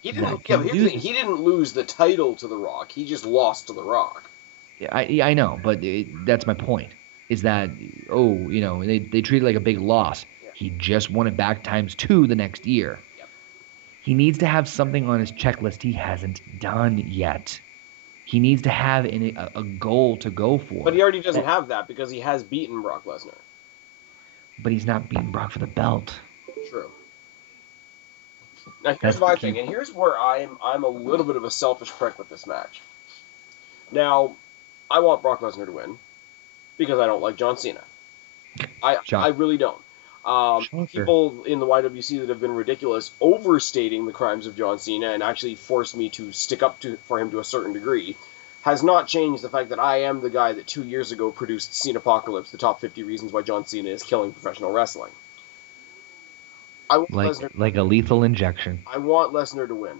He didn't lose the title to The Rock. He just lost to The Rock. I know, but that's my point. Is that, they treat it like a big loss. Yeah. He just won it back ×2 the next year. Yep. He needs to have something on his checklist he hasn't done yet. He needs to have a goal to go for. But he already doesn't have that because he has beaten Brock Lesnar. But he's not beating Brock for the belt. True. Now here's my thing, and here's where I'm a little bit of a selfish prick with this match. Now, I want Brock Lesnar to win because I don't like John Cena. I really don't. People in the YWC that have been ridiculous, overstating the crimes of John Cena and actually forced me to stick up for him to a certain degree, has not changed the fact that I am the guy that 2 years ago produced Cenapocalypse, the top 50 reasons why John Cena is killing professional wrestling. I want like a lethal injection. I want Lesnar to win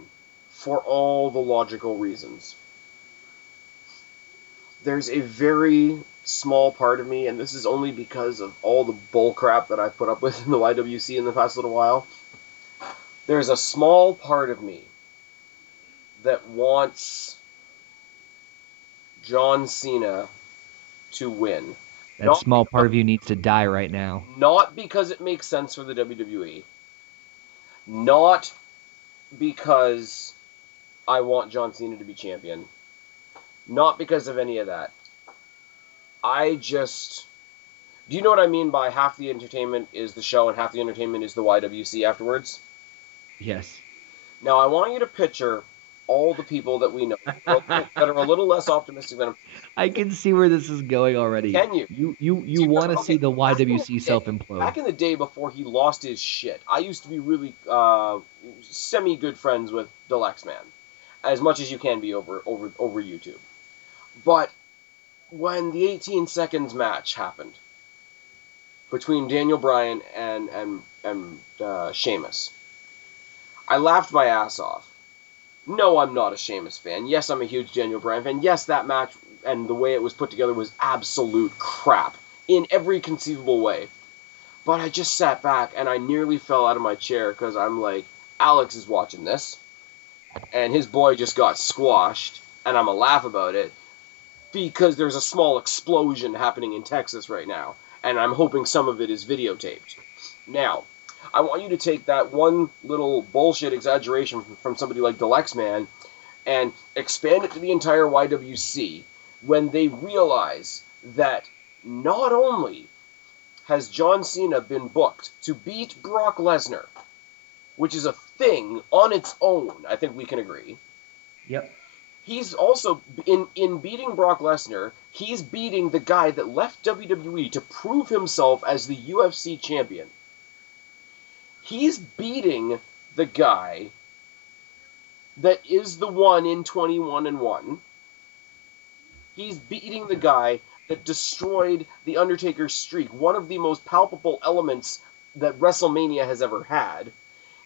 for all the logical reasons. There's a very small part of me, and this is only because of all the bullcrap that I've put up with in the YWC in the past little while. There's a small part of me that wants John Cena to win. That small part of you needs to die right now. Not because it makes sense for the WWE. Not because I want John Cena to be champion. Not because of any of that. Do you know what I mean by half the entertainment is the show and half the entertainment is the YWC afterwards? Yes. Now, I want you to picture all the people that we know that are a little less optimistic than him. I can see where this is going already. Can you? You want to see the YWC self-implode. Back in the day before he lost his shit, I used to be really semi-good friends with the Lex Man. As much as you can be over YouTube. But when the 18 seconds match happened between Daniel Bryan and Sheamus, I laughed my ass off No, I'm not a Sheamus fan. Yes, I'm a huge Daniel Bryan fan. Yes, that match and the way it was put together was absolute crap in every conceivable way. But I just sat back and I nearly fell out of my chair because I'm like, Alex is watching this, and his boy just got squashed, and I'm going to laugh about it because there's a small explosion happening in Texas right now, and I'm hoping some of it is videotaped. Now, I want you to take that one little bullshit exaggeration from somebody like Delexman and expand it to the entire YWC when they realize that not only has John Cena been booked to beat Brock Lesnar, which is a thing on its own, I think we can agree. Yep. He's also, in beating Brock Lesnar, he's beating the guy that left WWE to prove himself as the UFC champion. He's beating the guy that is the one in 21-1. He's beating the guy that destroyed The Undertaker's streak, one of the most palpable elements that WrestleMania has ever had.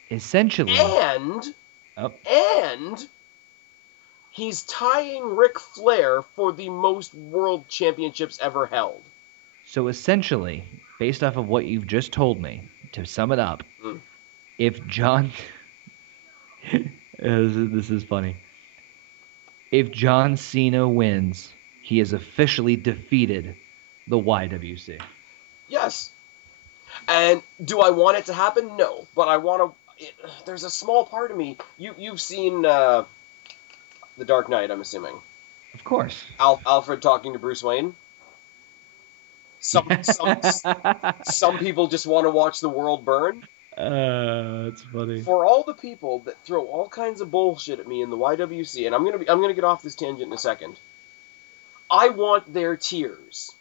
Essentially. And he's tying Ric Flair for the most world championships ever held. So essentially, based off of what you've just told me, to sum it up, if John... this is funny. If John Cena wins, he has officially defeated the YWC. Yes. And do I want it to happen? No. But I want to... There's a small part of me... You've seen The Dark Knight, I'm assuming. Of course. Alfred talking to Bruce Wayne. Some people just want to watch the world burn. That's funny. For all the people that throw all kinds of bullshit at me in the YWC, and I'm gonna get off this tangent in a second. I want their tears.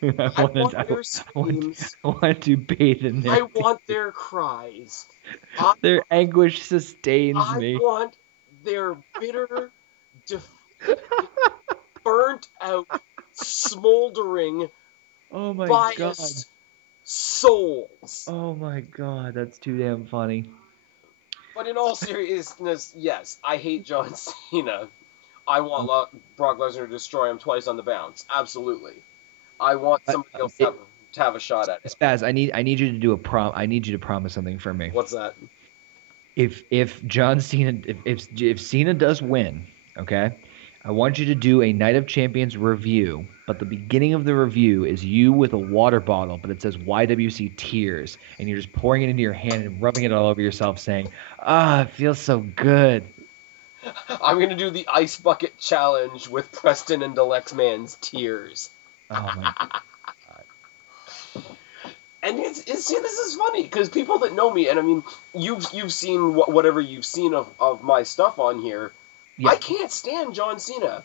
I want their screams. I want to bathe in their I want their cries. Their anguish sustains me. I want their bitter, burnt out, smoldering, oh my biased souls. Oh my god, that's too damn funny. But in all seriousness, yes, I hate John Cena. I want Brock Lesnar to destroy him twice on the bounce. Absolutely. I want somebody else to have a shot at it. Spaz, I need you to do I need you to promise something for me. What's that? If John Cena if Cena does win, okay? I want you to do a Night of Champions review, but the beginning of the review is you with a water bottle, but it says YWC Tears, and you're just pouring it into your hand and rubbing it all over yourself, saying, it feels so good. I'm going to do the Ice Bucket Challenge with Preston and Delexman's Tears. Oh, my God. And see, this is funny, because people that know me, and I mean, you've seen whatever you've seen of my stuff on here, yeah. I can't stand John Cena.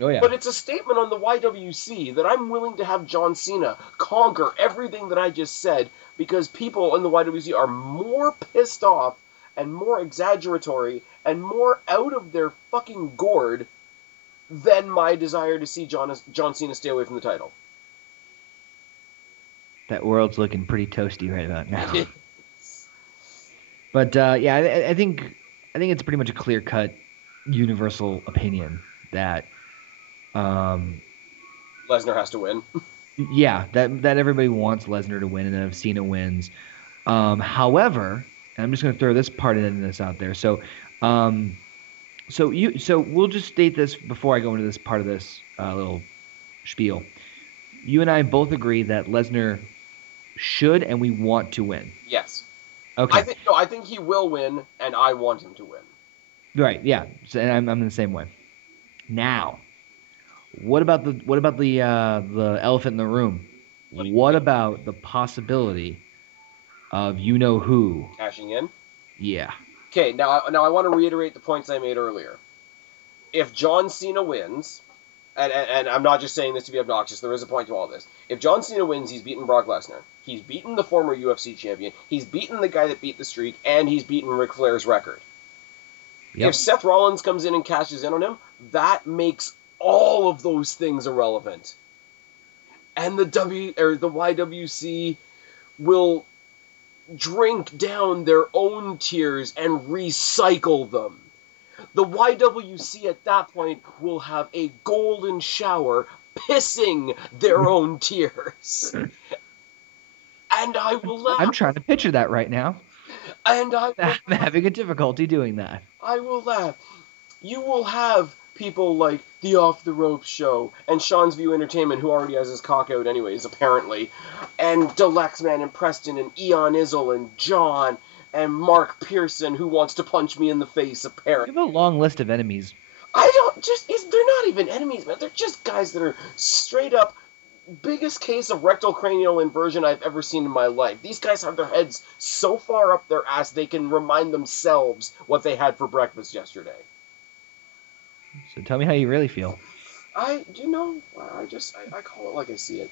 Oh, yeah. But it's a statement on the YWC that I'm willing to have John Cena conquer everything that I just said, because people in the YWC are more pissed off and more exaggeratory and more out of their fucking gourd than my desire to see John Cena stay away from the title. That world's looking pretty toasty right about now. But yeah, I think it's pretty much a clear-cut universal opinion that Lesnar has to win. Yeah, that everybody wants Lesnar to win, and then if Cena wins. However, and I'm just going to throw this part in this out there. So we'll just state this before I go into this part of this little spiel. You and I both agree that Lesnar should and we want to win. Yes. Okay. I think he will win, and I want him to win. Right. Yeah. So, and I'm the same way. Now, what about the elephant in the room? What about the possibility of who cashing in? Yeah. Okay. Now I want to reiterate the points I made earlier. If John Cena wins, and I'm not just saying this to be obnoxious, there is a point to all this. If John Cena wins, he's beaten Brock Lesnar. He's beaten the former UFC champion. He's beaten the guy that beat the streak, and he's beaten Ric Flair's record. Yep. If Seth Rollins comes in and cashes in on him, that makes all of those things irrelevant. And the YWC will drink down their own tears and recycle them the YWC at that point will have a golden shower pissing their own tears. And I will laugh. I'm trying to picture that right now. And I'm having a difficulty doing that. I will laugh. You will have people like the Off the Ropes show and Sean's View Entertainment, who already has his cock out anyways, apparently, and Deluxeman and Preston and Eon Izzle and John and Mark Pearson, who wants to punch me in the face, apparently. You have a long list of enemies. They're not even enemies, man. They're just guys that are straight up biggest case of rectal cranial inversion I've ever seen in my life. These guys have their heads so far up their ass they can remind themselves what they had for breakfast yesterday. So tell me how you really feel. I call it like I see it.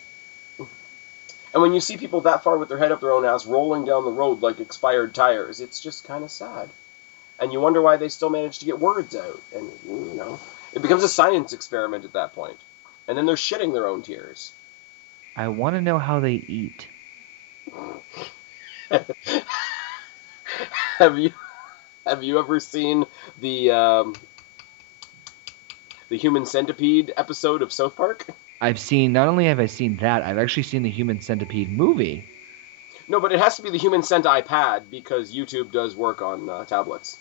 And when you see people that far with their head up their own ass rolling down the road like expired tires, it's just kind of sad. And you wonder why they still manage to get words out. And, you know, it becomes a science experiment at that point. And then they're shitting their own tears. I want to know how they eat. Have you ever seen the Human Centipede episode of South Park? Not only have I seen that, I've actually seen the Human Centipede movie. No, but it has to be the Human Cent iPad because YouTube does work on tablets.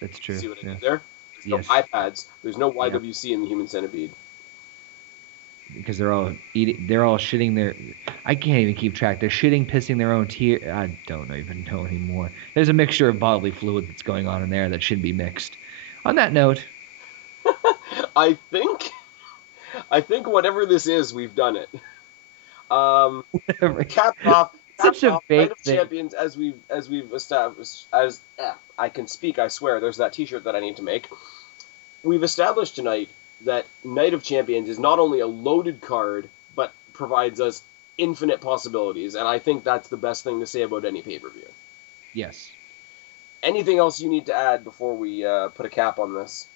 That's true. See what I did there? There's no iPads. There's no YWC in the Human Centipede. Because they're all shitting their... I can't even keep track. They're shitting, pissing their own tears. I don't even know anymore. There's a mixture of bodily fluid that's going on in there that should be mixed. On that note... I think whatever this is, we've done it. Capped off. Such a fake thing. Champions, as we've established, I can speak, I swear, there's that t-shirt that I need to make. We've established tonight that Night of Champions is not only a loaded card, but provides us infinite possibilities, and I think that's the best thing to say about any pay-per-view. Yes. Anything else you need to add before we put a cap on this?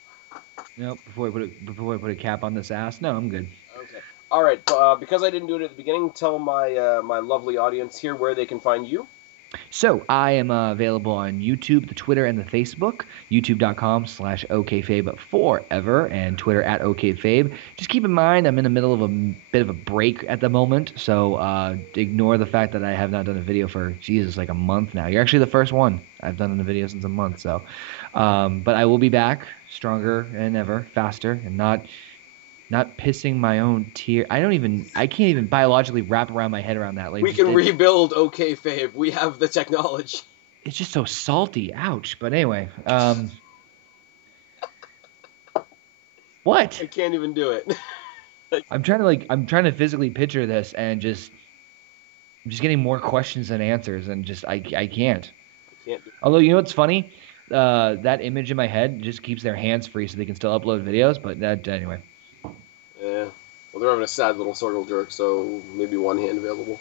No, before I put a cap on this ass? No, I'm good. Okay. All right. Because I didn't do it at the beginning, tell my my lovely audience here where they can find you. So, I am available on YouTube, the Twitter, and the Facebook. YouTube.com/OKayFabe forever, and Twitter @OKayFabe. Just keep in mind, I'm in the middle of a bit of a break at the moment, so ignore the fact that I have not done a video for, Jesus, like a month now. You're actually the first one I've done a video since a month, so. But I will be back, stronger than ever, faster, and not pissing my own tear. I can't even biologically wrap around my head around that. Like we can rebuild OKayFabe. We have the technology. It's just so salty. Ouch. But anyway, what? I can't even do it. I'm trying to physically picture this and I'm just getting more questions than answers and I can't. I can't do it. Although, you know what's funny? That image in my head just keeps their hands free so they can still upload videos, but that anyway. Yeah. Well, they're having a sad little circle jerk, so maybe one hand available.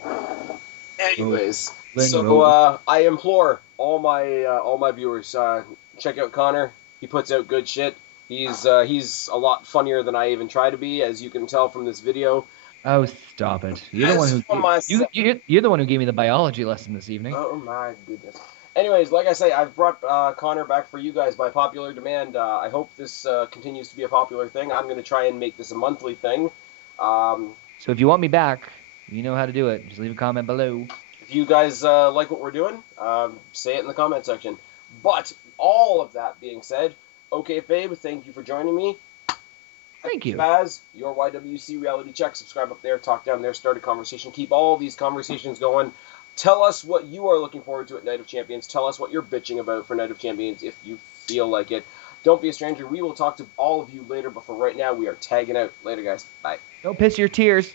Anyways, so I implore all my viewers, check out Connor. He puts out good shit. He's a lot funnier than I even try to be, as you can tell from this video. Oh, stop it! You're the one who gave me the biology lesson this evening. Oh my goodness. Anyways, like I say, I've brought Connor back for you guys by popular demand. I hope this continues to be a popular thing. I'm going to try and make this a monthly thing. So if you want me back, you know how to do it. Just leave a comment below. If you guys like what we're doing, say it in the comment section. But all of that being said, OKayFabe, thank you for joining me. Thank you. Spaz, your YWC reality check. Subscribe up there, talk down there, start a conversation. Keep all these conversations going. Tell us what you are looking forward to at Night of Champions. Tell us what you're bitching about for Night of Champions if you feel like it. Don't be a stranger. We will talk to all of you later, but for right now, we are tagging out. Later, guys. Bye. Don't piss your tears.